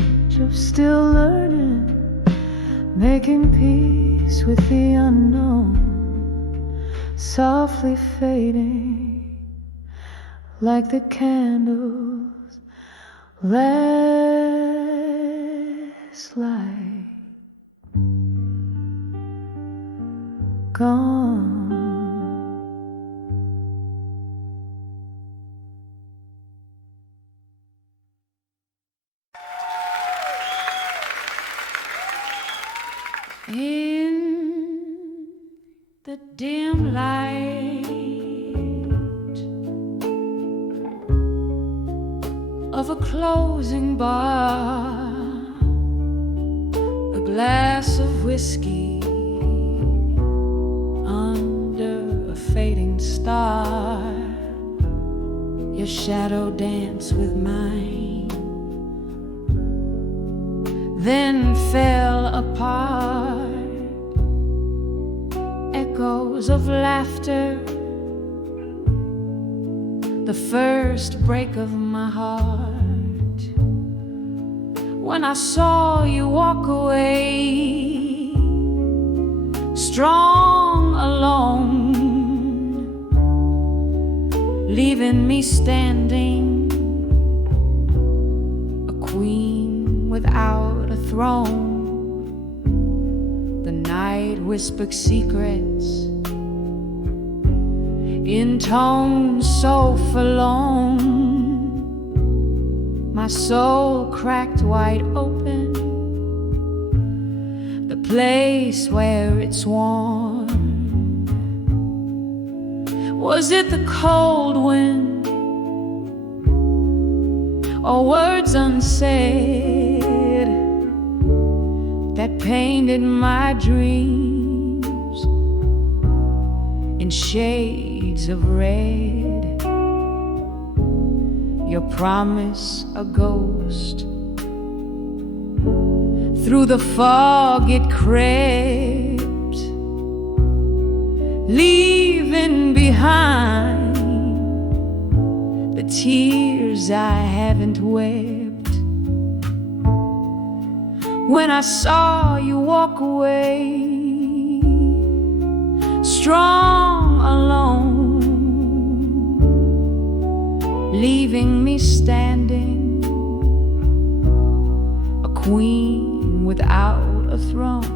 edge of still learning, making peace peace with the unknown, softly fading like the candles last light. Gone. In the dim light of a closing bar, a glass of whiskey under a fading star, your shadow danced with mine, then fell apart. Echoes of laughter, the first break of my heart. When I saw you walk away, strong alone, leaving me standing, a queen without a throne. The night whispered secrets in tones so forlorn. My soul cracked wide open, the place where it's warm. Was it the cold wind or words unsaid that painted my dreams in shades of red? Your promise a ghost, through the fog it crept, leaving behind the tears I haven't wept. When I saw you walk away, strong alone, leaving me standing, a queen without a throne.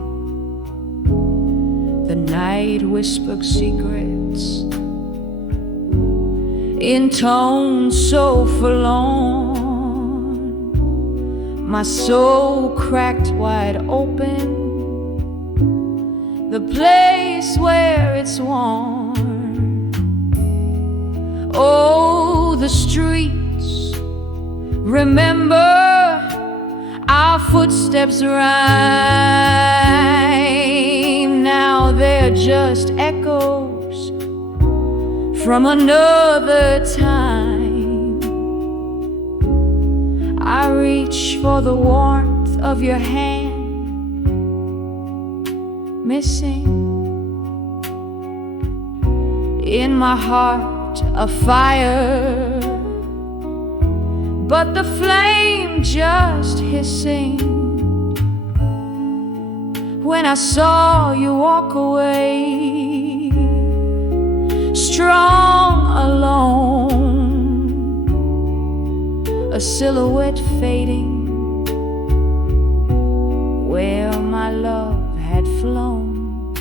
The night whispered secrets in tones so forlorn. My soul cracked wide open, the place where it's warm. Oh, the streets remember our footsteps rhyme. Now they're just echoes from another time. I reach for the warmth of your hand, missing in my heart a fire, but the flame just hissing. When I saw you walk away, strong alone, a silhouette fading where my love had flown.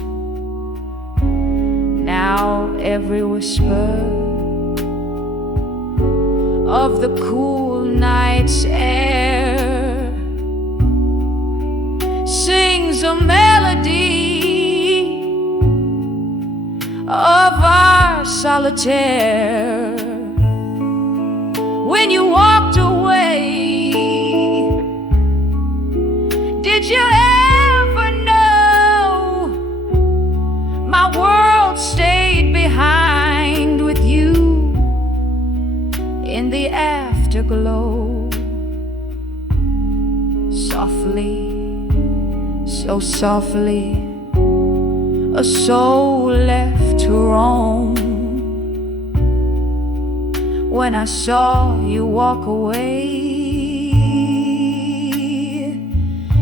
Now every whisper of the cool night's air sings a melody of our solitaire. When you walked away, did you ever know my world stayed behind with you in the afterglow? Softly, so softly, a soul left to roam. When I saw you walk away,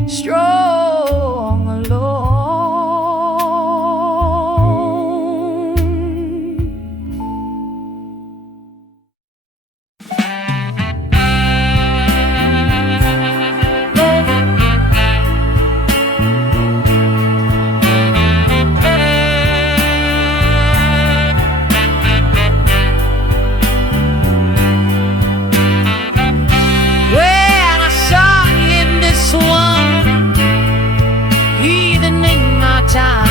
strong alone. shine.